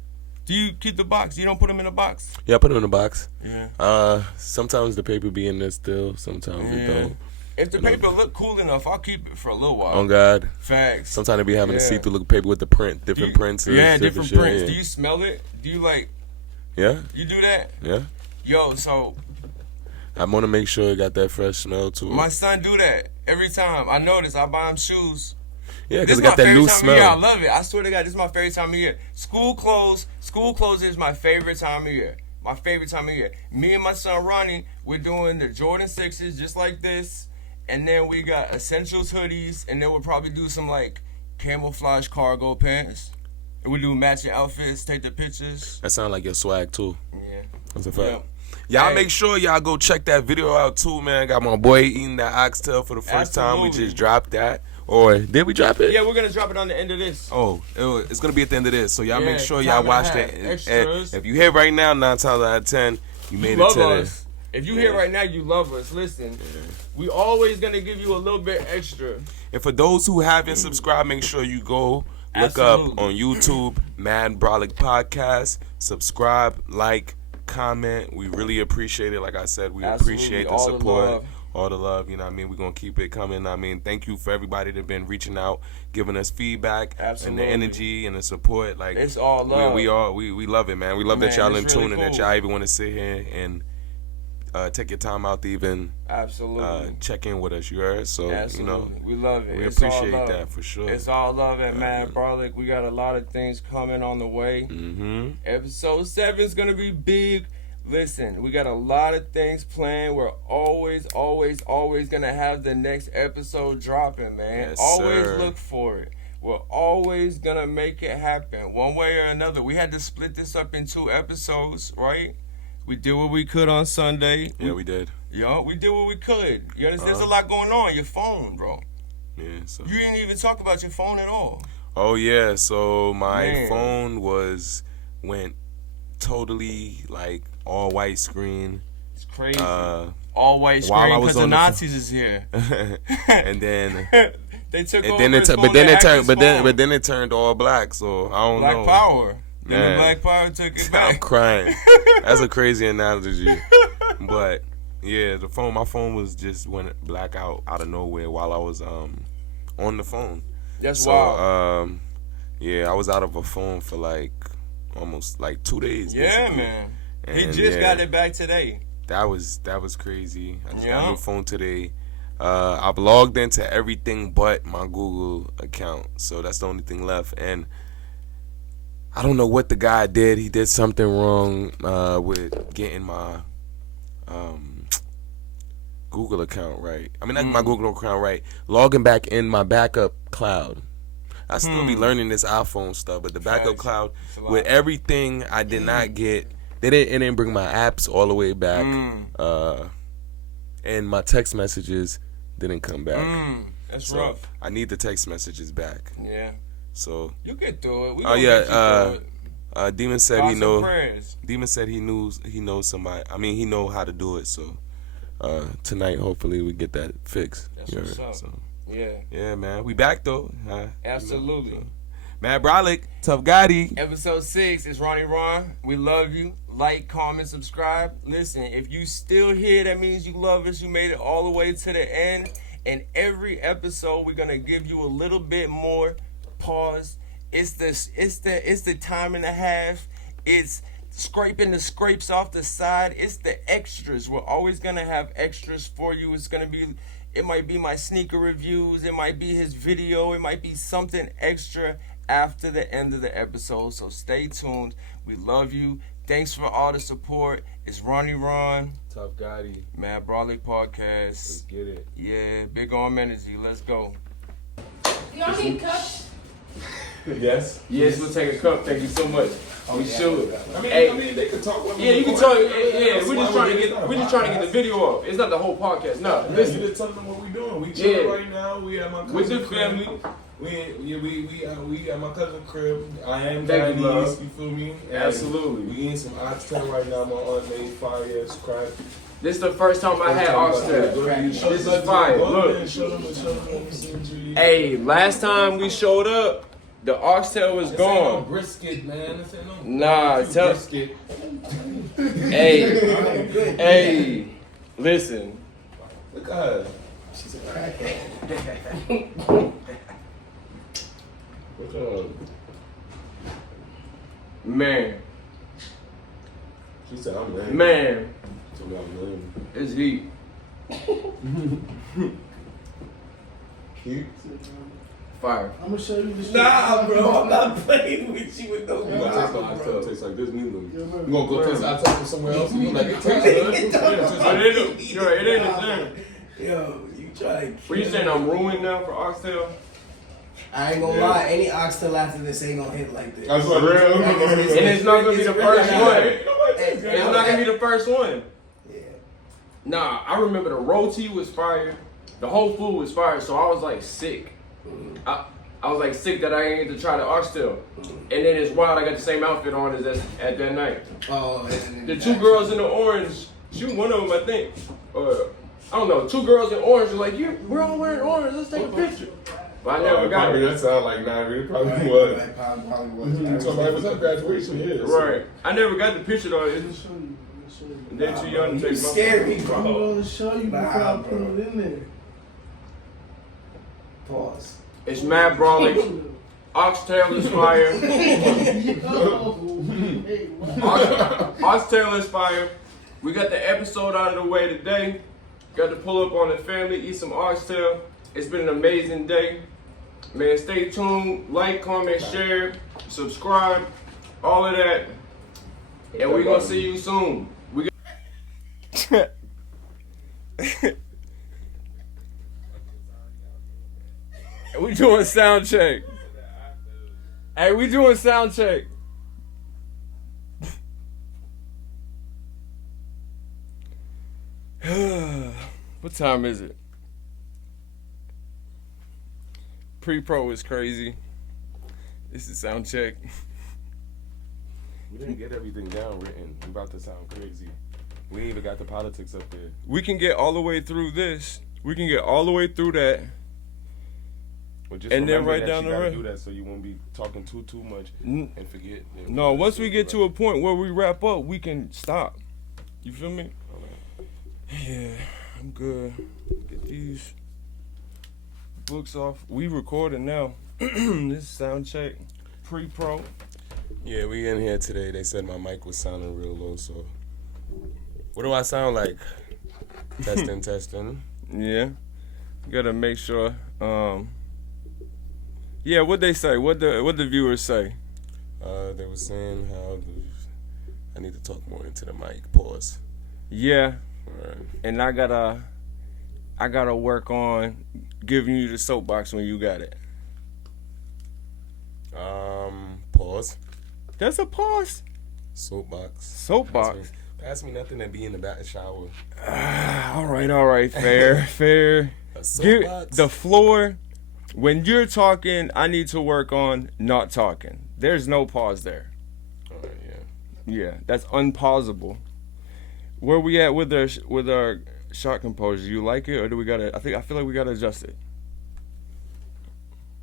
Do you keep the box? You don't put them in a box? Yeah, I put them in a box. Yeah. Sometimes the paper be in there still. Sometimes it don't. If the paper look cool enough, I'll keep it for a little while. On God. Facts. Sometimes they be having a see-through look paper with the print, different prints. Different prints. Yeah. Do you smell it? Do you like? Yeah. You do that? Yeah. Yo, so I want to make sure it got that fresh smell to it. My son do that every time. I notice. I buy him shoes. Yeah, because it got that new smell. I love it. I swear to God, this is my favorite time of year. School clothes is my favorite time of year. My favorite time of year. Me and my son Ronnie, we're doing the Jordan 6s just like this. And then we got essentials hoodies. And then we'll probably do some like camouflage cargo pants. And we do matching outfits, take the pictures. That sounds like your swag too. Yeah. That's a fact. Yeah. Y'all make sure y'all go check that video out too, man. Got my boy eating that oxtail for the first time. We just dropped that. Or did we drop it? Yeah, we're gonna drop it on the end of this. Oh, it's gonna be at the end of this. So y'all make sure y'all watch that. If you here right now, 9 times out of 10, you made it to this. If you here right now, you love us. Listen, we always gonna give you a little bit extra. And for those who haven't subscribed, make sure you go look up on YouTube, Mad Brolic Podcast. Subscribe, like, comment. We really appreciate it. Like I said, we appreciate the support. All the love, you know what I mean? We're going to keep it coming. I mean, thank you for everybody that been reaching out, giving us feedback and the energy and the support. Like, it's all love. We love it, man. We love that y'all in tune and that y'all even want to sit here and take your time out to even check in with us. You heard? So, you know, we love it. We appreciate that for sure. It's all love at Mad Brolic. We got a lot of things coming on the way. Episode 7 is going to be big. Listen, we got a lot of things planned. We're always going to have the next episode dropping, man. Yes, always sir. Look for it. We're always going to make it happen one way or another. We had to split this up in 2 episodes, right? We did what we could on Sunday. Yeah, we did. Yo, we did what we could. You understand? There's a lot going on. Your phone, bro. Yeah, so. You didn't even talk about your phone at all. Oh, yeah. So my phone went totally like all white screen. It's crazy. All white While I screen was because the on the Nazis is here. and then They took and over then his phone, but then they it hacked turned his but phone. then it turned all black. So I don't Black know. Power. Then the Man. Black Power took it I'm back. crying. That's a crazy analogy. But yeah, my phone was just went black out of nowhere while I was on the phone. That's So wild. yeah, I was out of a phone for like almost like 2 days. Yeah, basically. man. And He just got it back today. That was crazy. I just got Yeah. a new phone today. I've logged into everything but my Google account, so that's the only thing left. And I don't know what the guy did. He did something wrong with getting my Google account right. I mean, not my Google account right. Logging back in my backup cloud. I still be learning this iPhone stuff, but the backup cloud with everything I did not get. It didn't bring my apps all the way back, and my text messages didn't come back. That's rough. I need the text messages back. Yeah. So you get through it. Oh yeah. Demon said he knows. Prayers. Demon said he knows somebody. I mean, he know how to do it. So tonight, hopefully, we get that fixed. That's what's up. So, yeah. Yeah, man. We back though. Absolutely. You know, so. Matt Brolic, Tough Gotti. Episode 6 is Ronnie Ron. We love you. Like, comment, subscribe. Listen, if you still here, that means you love us. You made it all the way to the end. And every episode, we're gonna give you a little bit more pause. It's the time and a half. It's scraping the scrapes off the side. It's the extras. We're always gonna have extras for you. It might be my sneaker reviews. It might be his video. It might be something extra after the end of the episode. So stay tuned. We love you. Thanks for all the support. It's Ronnie Ron. Tough Gotti. Matt Brolic Podcast. Let's get it. Yeah, big arm energy. Let's go. Y'all need cups? Yes, we'll take a cup. Thank you so much. We should. I mean, they could talk. Yeah, you can talk. Yeah, we're just trying to get the video up. It's not the whole podcast. No, You listen. just tell them what we doing. We chilling right now. We at my cousin's With the crib. family. We at my cousin's crib. I am Thank you, Chinese. love. You feel me? And Absolutely. We eating some oxtail right now. My aunt made fire. It's crack. This is the first time I had oxtail. This is fire. Look. Show them what we see what you eat. Hey, last time we showed up, the oxtail was This ain't no gone. brisket, man. This ain't no Nah, tell. brisket. Hey, listen. Look at her. She's a crackhead. Look at her. Man, She said I'm lame. man, She told me I'm lame. it's heat. Heat? Fire. I'm gonna show you the shit. Nah, bro, I'm not playing with you with no You gonna taste the bro. oxtail taste like this, neither. Yeah, man. You gonna go taste oxtail from somewhere else? You like it tastes good? Yeah, it tastes But like it ain't, yo, it ain't the same. Yo, you try to What you saying? I'm ruined now for oxtail? I ain't gonna lie, any oxtail after this ain't gonna hit like this. That's what For real? And it's not gonna be the first one. It's It's not gonna be the first one. Yeah. Nah, I remember the roti was fire. The whole food was fire, so I was like sick. I was like sick that I ain't get to try the oxtail. And then it's wild, I got the same outfit on as at that night. Oh, The two girls in the orange, shoot, one of them I think. I don't know, two girls in orange were like, we're all wearing orange, let's take a picture. But I never got Probably it. that sound like Nashville. Probably was. So like, what's up, graduation? Yeah. Right. I never got the picture though. I'm gonna show you. They're too young to You take my scared me, I'm bro. gonna show you before I Nah, put bro. it in there. Pause. It's Matt Brolic. Oxtail is fire. Yo, hey, wow. Oxtail is fire. We got the episode out of the way today. Got to pull up on the family, eat some oxtail. It's been an amazing day. Man, stay tuned. Like, comment, share, subscribe, all of that. And we're going to see you soon. We doing sound check. Hey, we doing sound check. What time is it? Pre-pro is crazy. This is sound check. We didn't get everything down written. We about to sound crazy. We ain't even got the politics up there. We can get all the way through this. We can get all the way through that. Well, just And then remember right that down you the gotta road. do that so you won't be talking too much N- and forget. No, once we get to a point where we wrap up, we can stop. You feel me? Yeah, I'm good. Get these books off. We recording now. This is sound check. Pre-pro. Yeah, we in here today. They said my mic was sounding real low, so what do I sound like? Testing. Yeah. Gotta make sure. Yeah, what they say? What the viewers say? They were saying how I need to talk more into the mic. Pause. Yeah. Alright. And I gotta work on giving you the soapbox when you got it. Pause. That's a pause. Soapbox. Soapbox. Pass me nothing and be in the back shower. All right. Fair. A Give soapbox. the floor. When you're talking, I need to work on not talking. There's no pause there. Alright, yeah. Yeah, that's unpausable. Where we at with our shot composure? You like it, or do we gotta? I feel like we gotta adjust it.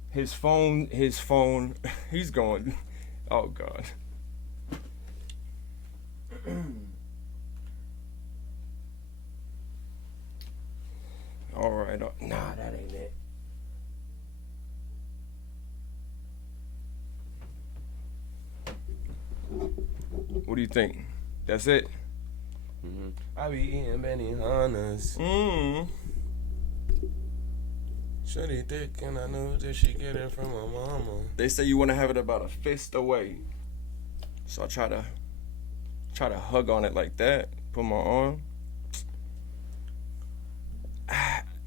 His phone. He's going. Oh God. All right. Nah, that ain't it. What do you think? That's it? Mm-hmm. I be eating Benihana's. Shorty thick and I know that she get it from my mama. They say you want to have it about a fist away. So I try to hug on it like that. Put my arm.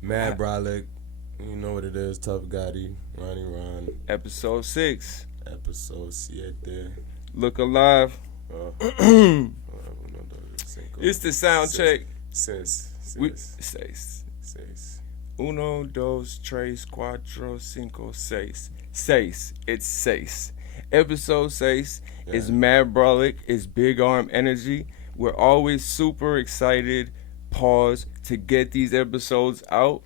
Mad Brolic, you know what it is. Tough Gotti, Ronnie Ron. Episode 6. Episode 7. Look alive. It's the sound check. Seis. Uno, dos, tres, cuatro, cinco, seis. Seis. It's seis. Episode 6 is Mad Brolic. It's Big Arm Energy. We're always super excited. Pause to get these episodes out.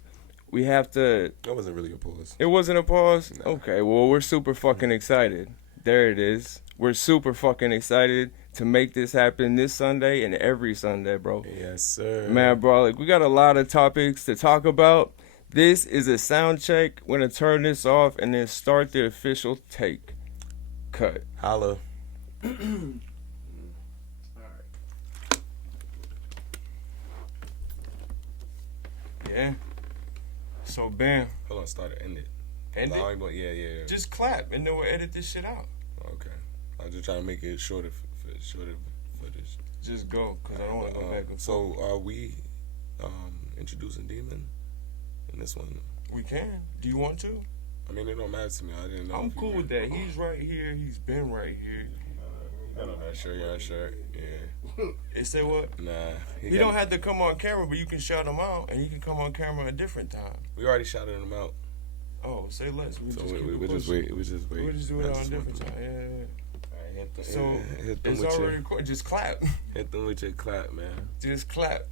We have to. That wasn't really a pause. It wasn't a pause? No. Okay, well, we're super fucking excited. There it is. We're super fucking excited to make this happen this Sunday and every Sunday, bro. Yes, sir. Mad Brolic, we got a lot of topics to talk about. This is a sound check. We're going to turn this off and then start the official take. Cut. Holla. Yeah. So, bam. Hold on, start it, end it. End it? Yeah. Just clap and then we'll edit this shit out. Okay. I was just trying to make it shorter footage. Just go, because I don't want to go back and forth. So, are we introducing Demon in this one? We can. Do you want to? I mean, it don't matter to me. I didn't know. I'm cool with that. He's right here. He's been right here. You're sure. Yeah. It say what? Nah. He don't have to come on camera, but you can shout him out, and he can come on camera a different time. We already shouted him out. Oh, say less. We So just keep it we just pushing. wait. We'll just wait. We'll just do it on a different time. Yeah. Alright, So hit them it's with already recorded. Just clap. hit them with your clap, man. Just clap.